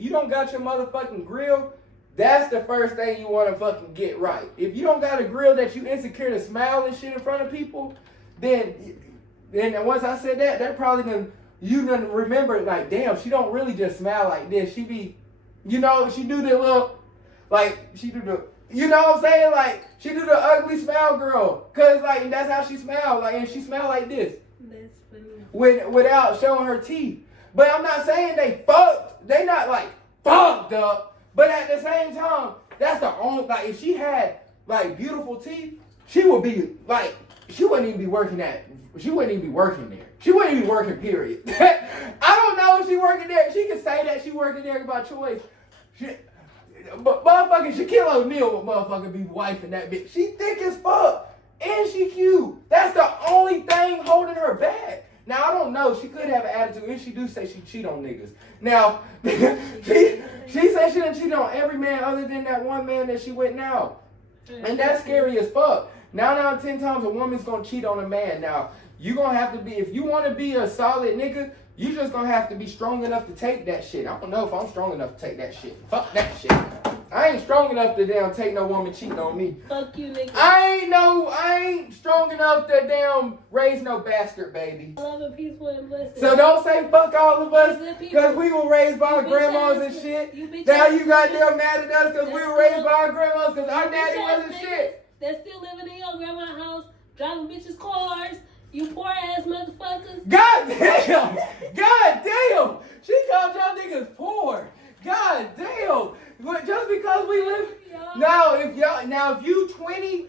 you don't got your motherfucking grill, that's the first thing you want to fucking get right. If you don't got a grill that you insecure to smile and shit in front of people, then once I said that probably you done remember, like, damn, she don't really just smile like this. She be, she do the little, like, she do the, you know what I'm saying? Like, she do the ugly smile girl. Cause like, that's how she smile. Like, and she smile like this. That's funny. Without showing her teeth. But I'm not saying they fucked. They not like fucked up. But at the same time, that's the only, like, if she had, like, beautiful teeth, she would be, like, she wouldn't even be working there. She wouldn't even be working, period. I don't know if she working there. She can say that she working there by choice. But motherfucking Shaquille O'Neal would motherfucking be wifing that bitch. She thick as fuck. And she cute. That's the only thing holding her back. Now, I don't know. She could have an attitude, and she do say she cheat on niggas. Now, she said she didn't cheat on every man other than that one man that she with now. And that's scary as fuck. Now, 10 times a woman's gonna cheat on a man. Now, you gonna have to be, if you wanna be a solid nigga, you just gonna have to be strong enough to take that shit. I don't know if I'm strong enough to take that shit. Fuck that shit. I ain't strong enough to damn take no woman cheating on me. Fuck you, nigga. I ain't strong enough to damn raise no bastard baby. Love and peaceful and blessed. So don't say fuck all of us, because we were raised by our grandmas and shit. Now you goddamn mad at us because we were raised by our grandmas because our daddy wasn't shit. That's still living in your grandma's house, driving bitches' cars. You poor ass motherfuckers. God damn! God damn! She called y'all niggas poor. God damn! But just because we live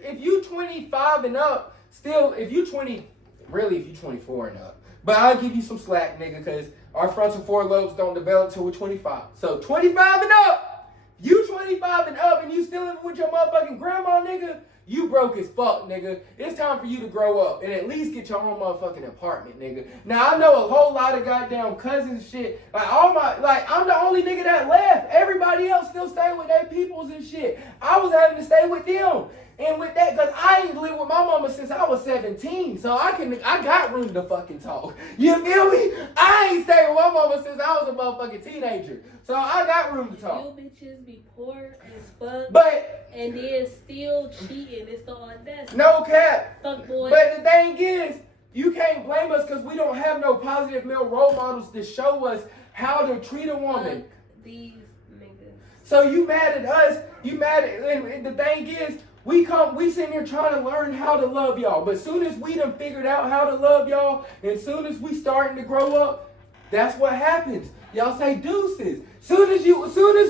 if you 25 and up, still if you 20, really if you 24 and up. But I'll give you some slack, nigga, because our frontal forelobes don't develop till we're 25. So 25 and up, you 25 and up, and you still living with your motherfucking grandma, nigga. You broke as fuck, nigga. It's time for you to grow up and at least get your own motherfucking apartment, nigga. Now, I know a whole lot of goddamn cousins shit. I'm the only nigga that left. Everybody else still stay with their peoples and shit. I was having to stay with them. And with that, because I ain't lived with my mama since I was 17. So I got room to fucking talk. You feel me? I ain't stayed with my mama since I was a motherfucking teenager. So I got room to talk. You bitches be poor as fuck. And then still cheating. It's the audacity. No cap. Fuck boy. But the thing is, you can't blame us because we don't have no positive male role models to show us how to treat a woman. Fuck these niggas. So you mad at us? And the thing is, we sitting here trying to learn how to love y'all. But soon as we done figured out how to love y'all, and soon as we starting to grow up, that's what happens. Y'all say deuces. Soon as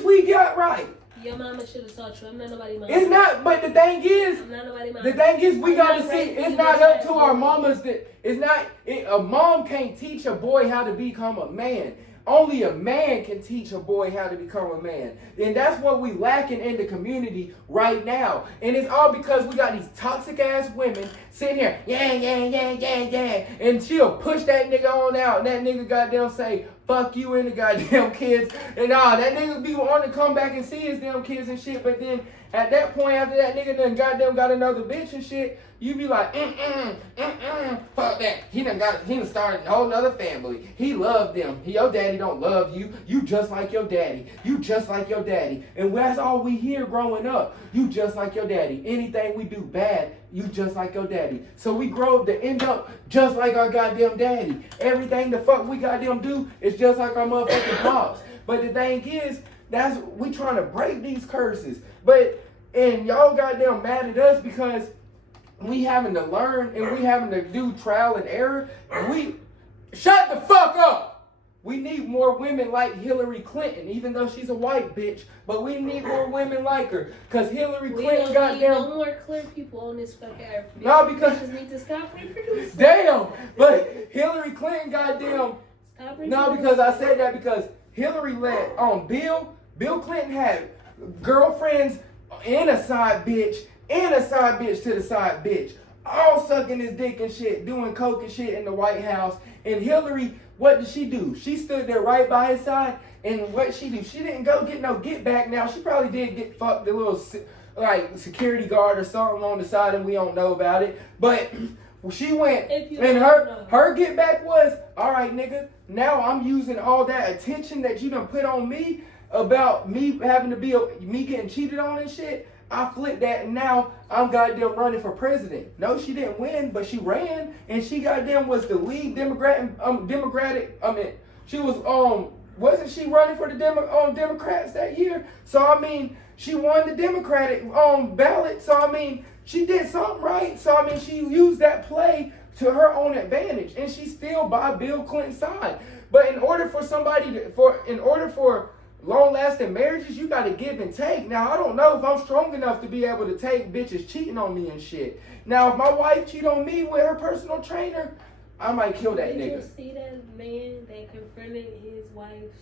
we got right. Your mama should have taught you. I'm not nobody mama. It's not, but the thing is, I'm not nobody mama. the thing is, we gotta see. It's not up to our mamas a mom can't teach a boy how to become a man. Only a man can teach a boy how to become a man. And that's what we lacking in the community right now. And it's all because we got these toxic ass women sitting here, yeah. And she'll push that nigga on out. And that nigga goddamn say, fuck you and the goddamn kids. And that nigga be wanting to come back and see his damn kids and shit. But then at that point, after that nigga done goddamn got another bitch and shit, you be like, fuck that. He done started a whole nother family. He loved them. Your daddy don't love you. You just like your daddy. You just like your daddy. And that's all we hear growing up. You just like your daddy. Anything we do bad, you just like your daddy. So we grow up to end up just like our goddamn daddy. Everything the fuck we goddamn do is just like our motherfucking pops. But the thing is, we trying to break these curses. And y'all goddamn mad at us because we having to learn and we having to do trial and error. Shut the fuck up! We need more women like Hillary Clinton, even though she's a white bitch. But we need more women like her. Because Hillary Clinton goddamn... We don't need no more clear people on this fucking earth. No, because... Bitches need to stop reproducing. Damn! But Hillary Clinton goddamn... Stop reproducing. No, because I said that because Hillary let... Bill Clinton had girlfriends and a side bitch to the side bitch, all sucking his dick and shit, doing coke and shit in the White House. And Hillary, what did she do? She stood there right by his side, and what she do? She didn't go get no get back. Now she probably did get fucked, the little security guard or something on the side, and we don't know about it. But she went, and her get back was, all right, nigga. Now I'm using all that attention that you done put on me about me having to be me getting cheated on and shit. I flipped that, and now I'm goddamn running for president. No, she didn't win, but she ran, and she goddamn was the lead Democratic. I mean, she was wasn't she running for the Democrats that year? So I mean, she won the Democratic ballot. So I mean, she did something right. So I mean, she used that play to her own advantage, and she's still by Bill Clinton's side. But in order for long-lasting marriages, you gotta give and take. Now, I don't know if I'm strong enough to be able to take bitches cheating on me and shit. Now, if my wife cheat on me with her personal trainer, I might kill that nigga. Did you see that man that confronted his wife's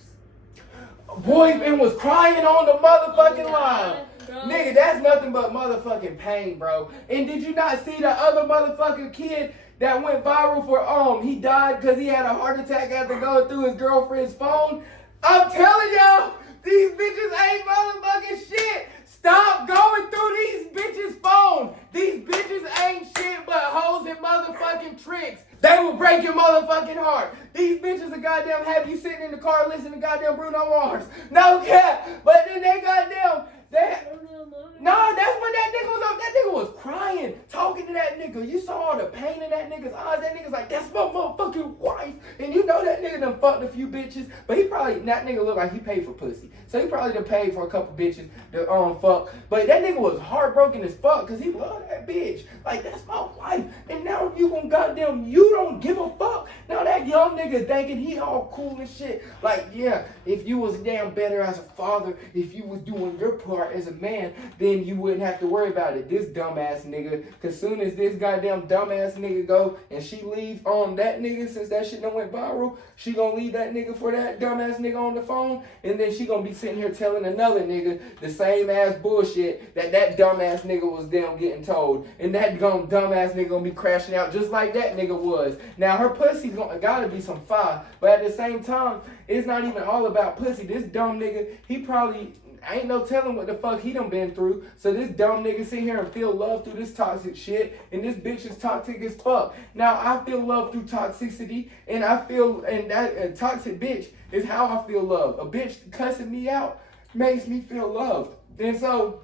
boy and was crying on the motherfucking line? Bro. Nigga, that's nothing but motherfucking pain, bro. And did you not see the other motherfucking kid that went viral for he died because he had a heart attack after going through his girlfriend's phone? I'm telling y'all, these bitches ain't motherfucking shit. Stop going through these bitches' phone. These bitches ain't shit but hoes and motherfucking tricks. They will break your motherfucking heart. These bitches are goddamn have you sitting in the car listening to goddamn Bruno Mars. No cap. But then they goddamn, no, that's when that nigga was up. That nigga was crying, talking to that nigga. You saw all the pain in that nigga's eyes. That nigga's like, that's my motherfucking wife. And you know that nigga done fucked a few bitches. But he probably, that nigga look like he paid for pussy. So he probably done paid for a couple bitches to fuck. But that nigga was heartbroken as fuck because he loved that bitch. Like, that's my wife. And now you gonna goddamn, you don't give a fuck. Now that young nigga thinking he all cool and shit. Like, yeah, if you was damn better as a father, if you was doing your part as a man, then you wouldn't have to worry about it. This dumbass nigga, cause soon as this goddamn dumbass nigga go and she leave on that nigga, since that shit done went viral, she gonna leave that nigga for that dumbass nigga on the phone, and then she gonna be sitting here telling another nigga the same ass bullshit that dumbass nigga was damn getting told, and that dumbass nigga gonna be crashing out just like that nigga was. Now her pussy's gotta be some fire, but at the same time, it's not even all about pussy. This dumb nigga, he probably ain't no telling what the fuck he done been through. So this dumb nigga sit here and feel love through this toxic shit, and this bitch is toxic as fuck. Now I feel love through toxicity, and I feel, and that a toxic bitch is how I feel love. A bitch cussing me out makes me feel loved, and so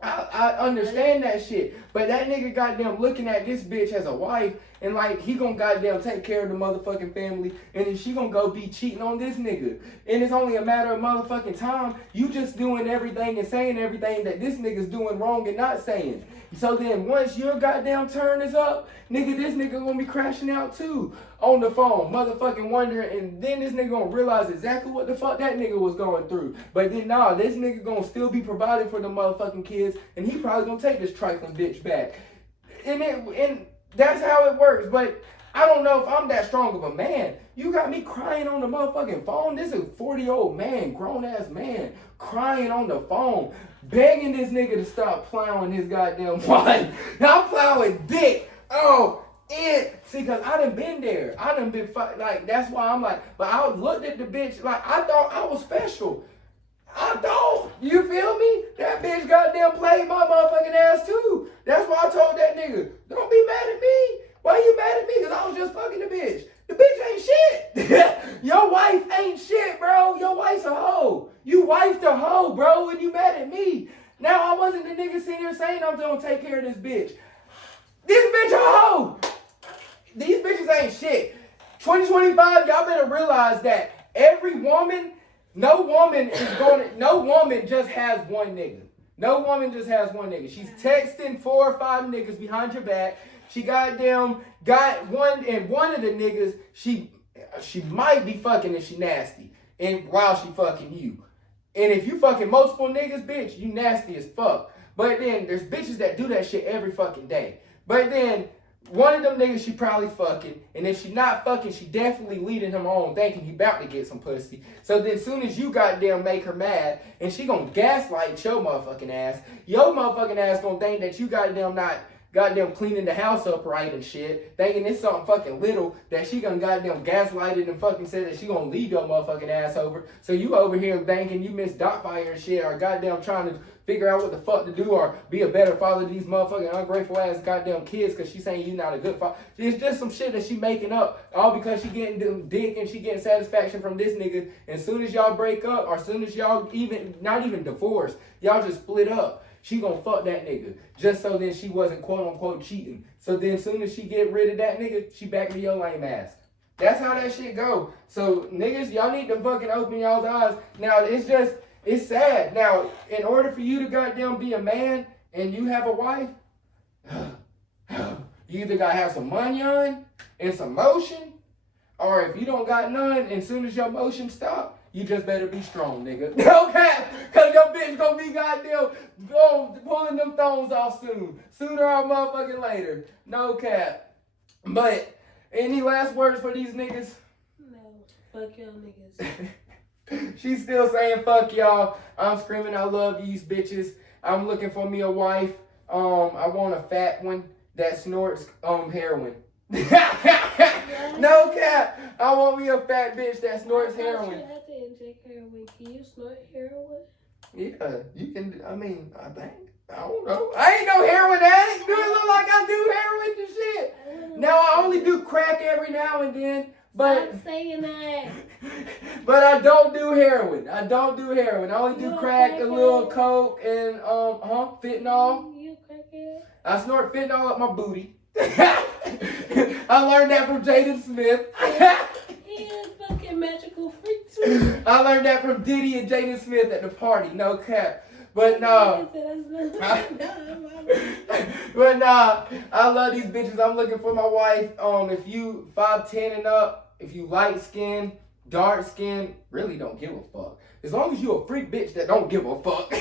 I understand that shit. But that nigga goddamn looking at this bitch as a wife, and like he gonna goddamn take care of the motherfucking family, and then she gonna go be cheating on this nigga. And it's only a matter of motherfucking time. You just doing everything and saying everything that this nigga's doing wrong and not saying. So then once your goddamn turn is up, nigga, this nigga gonna be crashing out too on the phone, motherfucking wondering, and then this nigga gonna realize exactly what the fuck that nigga was going through. But then nah, this nigga gonna still be providing for the motherfucking kids, and he probably gonna take this trifling bitch back. And that's how it works. But I don't know if I'm that strong of a man. You got me crying on the motherfucking phone. This is a 40-year-old man, grown-ass man, crying on the phone, begging this nigga to stop plowing his goddamn wife. Now I'm plowing dick. Oh, see, cause I done been there. I done been like, that's why I'm like, but I looked at the bitch like I thought I was special. I thought, you feel me? That bitch goddamn played my motherfucking ass too. That's why I told that nigga, don't be mad at me. Why you mad at me? Cause I was just fucking the bitch. The bitch ain't shit. Your wife ain't shit, bro. Your wife's a hoe. You wifed a hoe, bro, and you mad at me. Now I wasn't the nigga sitting here saying I'm gonna take care of this bitch. This bitch a hoe. These bitches ain't shit. 2025, y'all better realize that every woman, no woman just has one nigga. No woman just has one nigga. She's texting 4 or 5 niggas behind your back. She goddamn got one, and one of the niggas, she might be fucking if she nasty, and while she fucking you. And if you fucking multiple niggas, bitch, you nasty as fuck. But then there's bitches that do that shit every fucking day. But then one of them niggas she probably fucking, and if she not fucking, she definitely leading him on thinking he about to get some pussy. So then soon as you goddamn make her mad, and she gonna gaslight your motherfucking ass gonna think that you goddamn not goddamn cleaning the house up right and shit, thinking it's something fucking little that she gonna goddamn gaslighted and fucking said that she gonna leave your motherfucking ass over. So you over here thinking you miss Dotfire and shit, or goddamn trying to figure out what the fuck to do, or be a better father to these motherfucking ungrateful ass goddamn kids because she's saying you not a good father. It's just some shit that she making up, all because she getting dick and she getting satisfaction from this nigga. And soon as y'all break up, or soon as y'all not even divorced, y'all just split up, she gonna fuck that nigga just so then she wasn't quote unquote cheating. So then soon as she get rid of that nigga, she back to your lame ass. That's how that shit go. So niggas, y'all need to fucking open y'all's eyes. Now it's sad. Now, in order for you to goddamn be a man and you have a wife, you either gotta have some money on and some motion, or if you don't got none, and soon as your motion stop, you just better be strong, nigga. No cap, cause your bitch gonna be goddamn pulling them thongs off soon. Sooner or motherfucking later. No cap. But any last words for these niggas? No. Fuck y'all niggas. She's still saying fuck y'all. I'm screaming I love these bitches. I'm looking for me a wife. I want a fat one that snorts heroin. No cap. I want me a fat bitch that snorts heroin. You have to inject heroin. Can you snort heroin? Yeah, you can. I mean, I think. I don't know. I ain't no heroin addict. Do it look like I do heroin and shit? Now I only do crack every now and then, but Stop saying that. but I don't do heroin. I don't do heroin. I only do You a crack, a little crackhead? coke, and fentanyl. You crackhead? I snort fentanyl up my booty. I learned that from Jaden Smith. He is fucking magical freak too. I learned that from Diddy and Jaden Smith at the party. No cap. But no. But nah, I love these bitches. I'm looking for my wife. If you 5'10" and up, if you light skin, dark skin, really don't give a fuck. As long as you a freak bitch that don't give a fuck.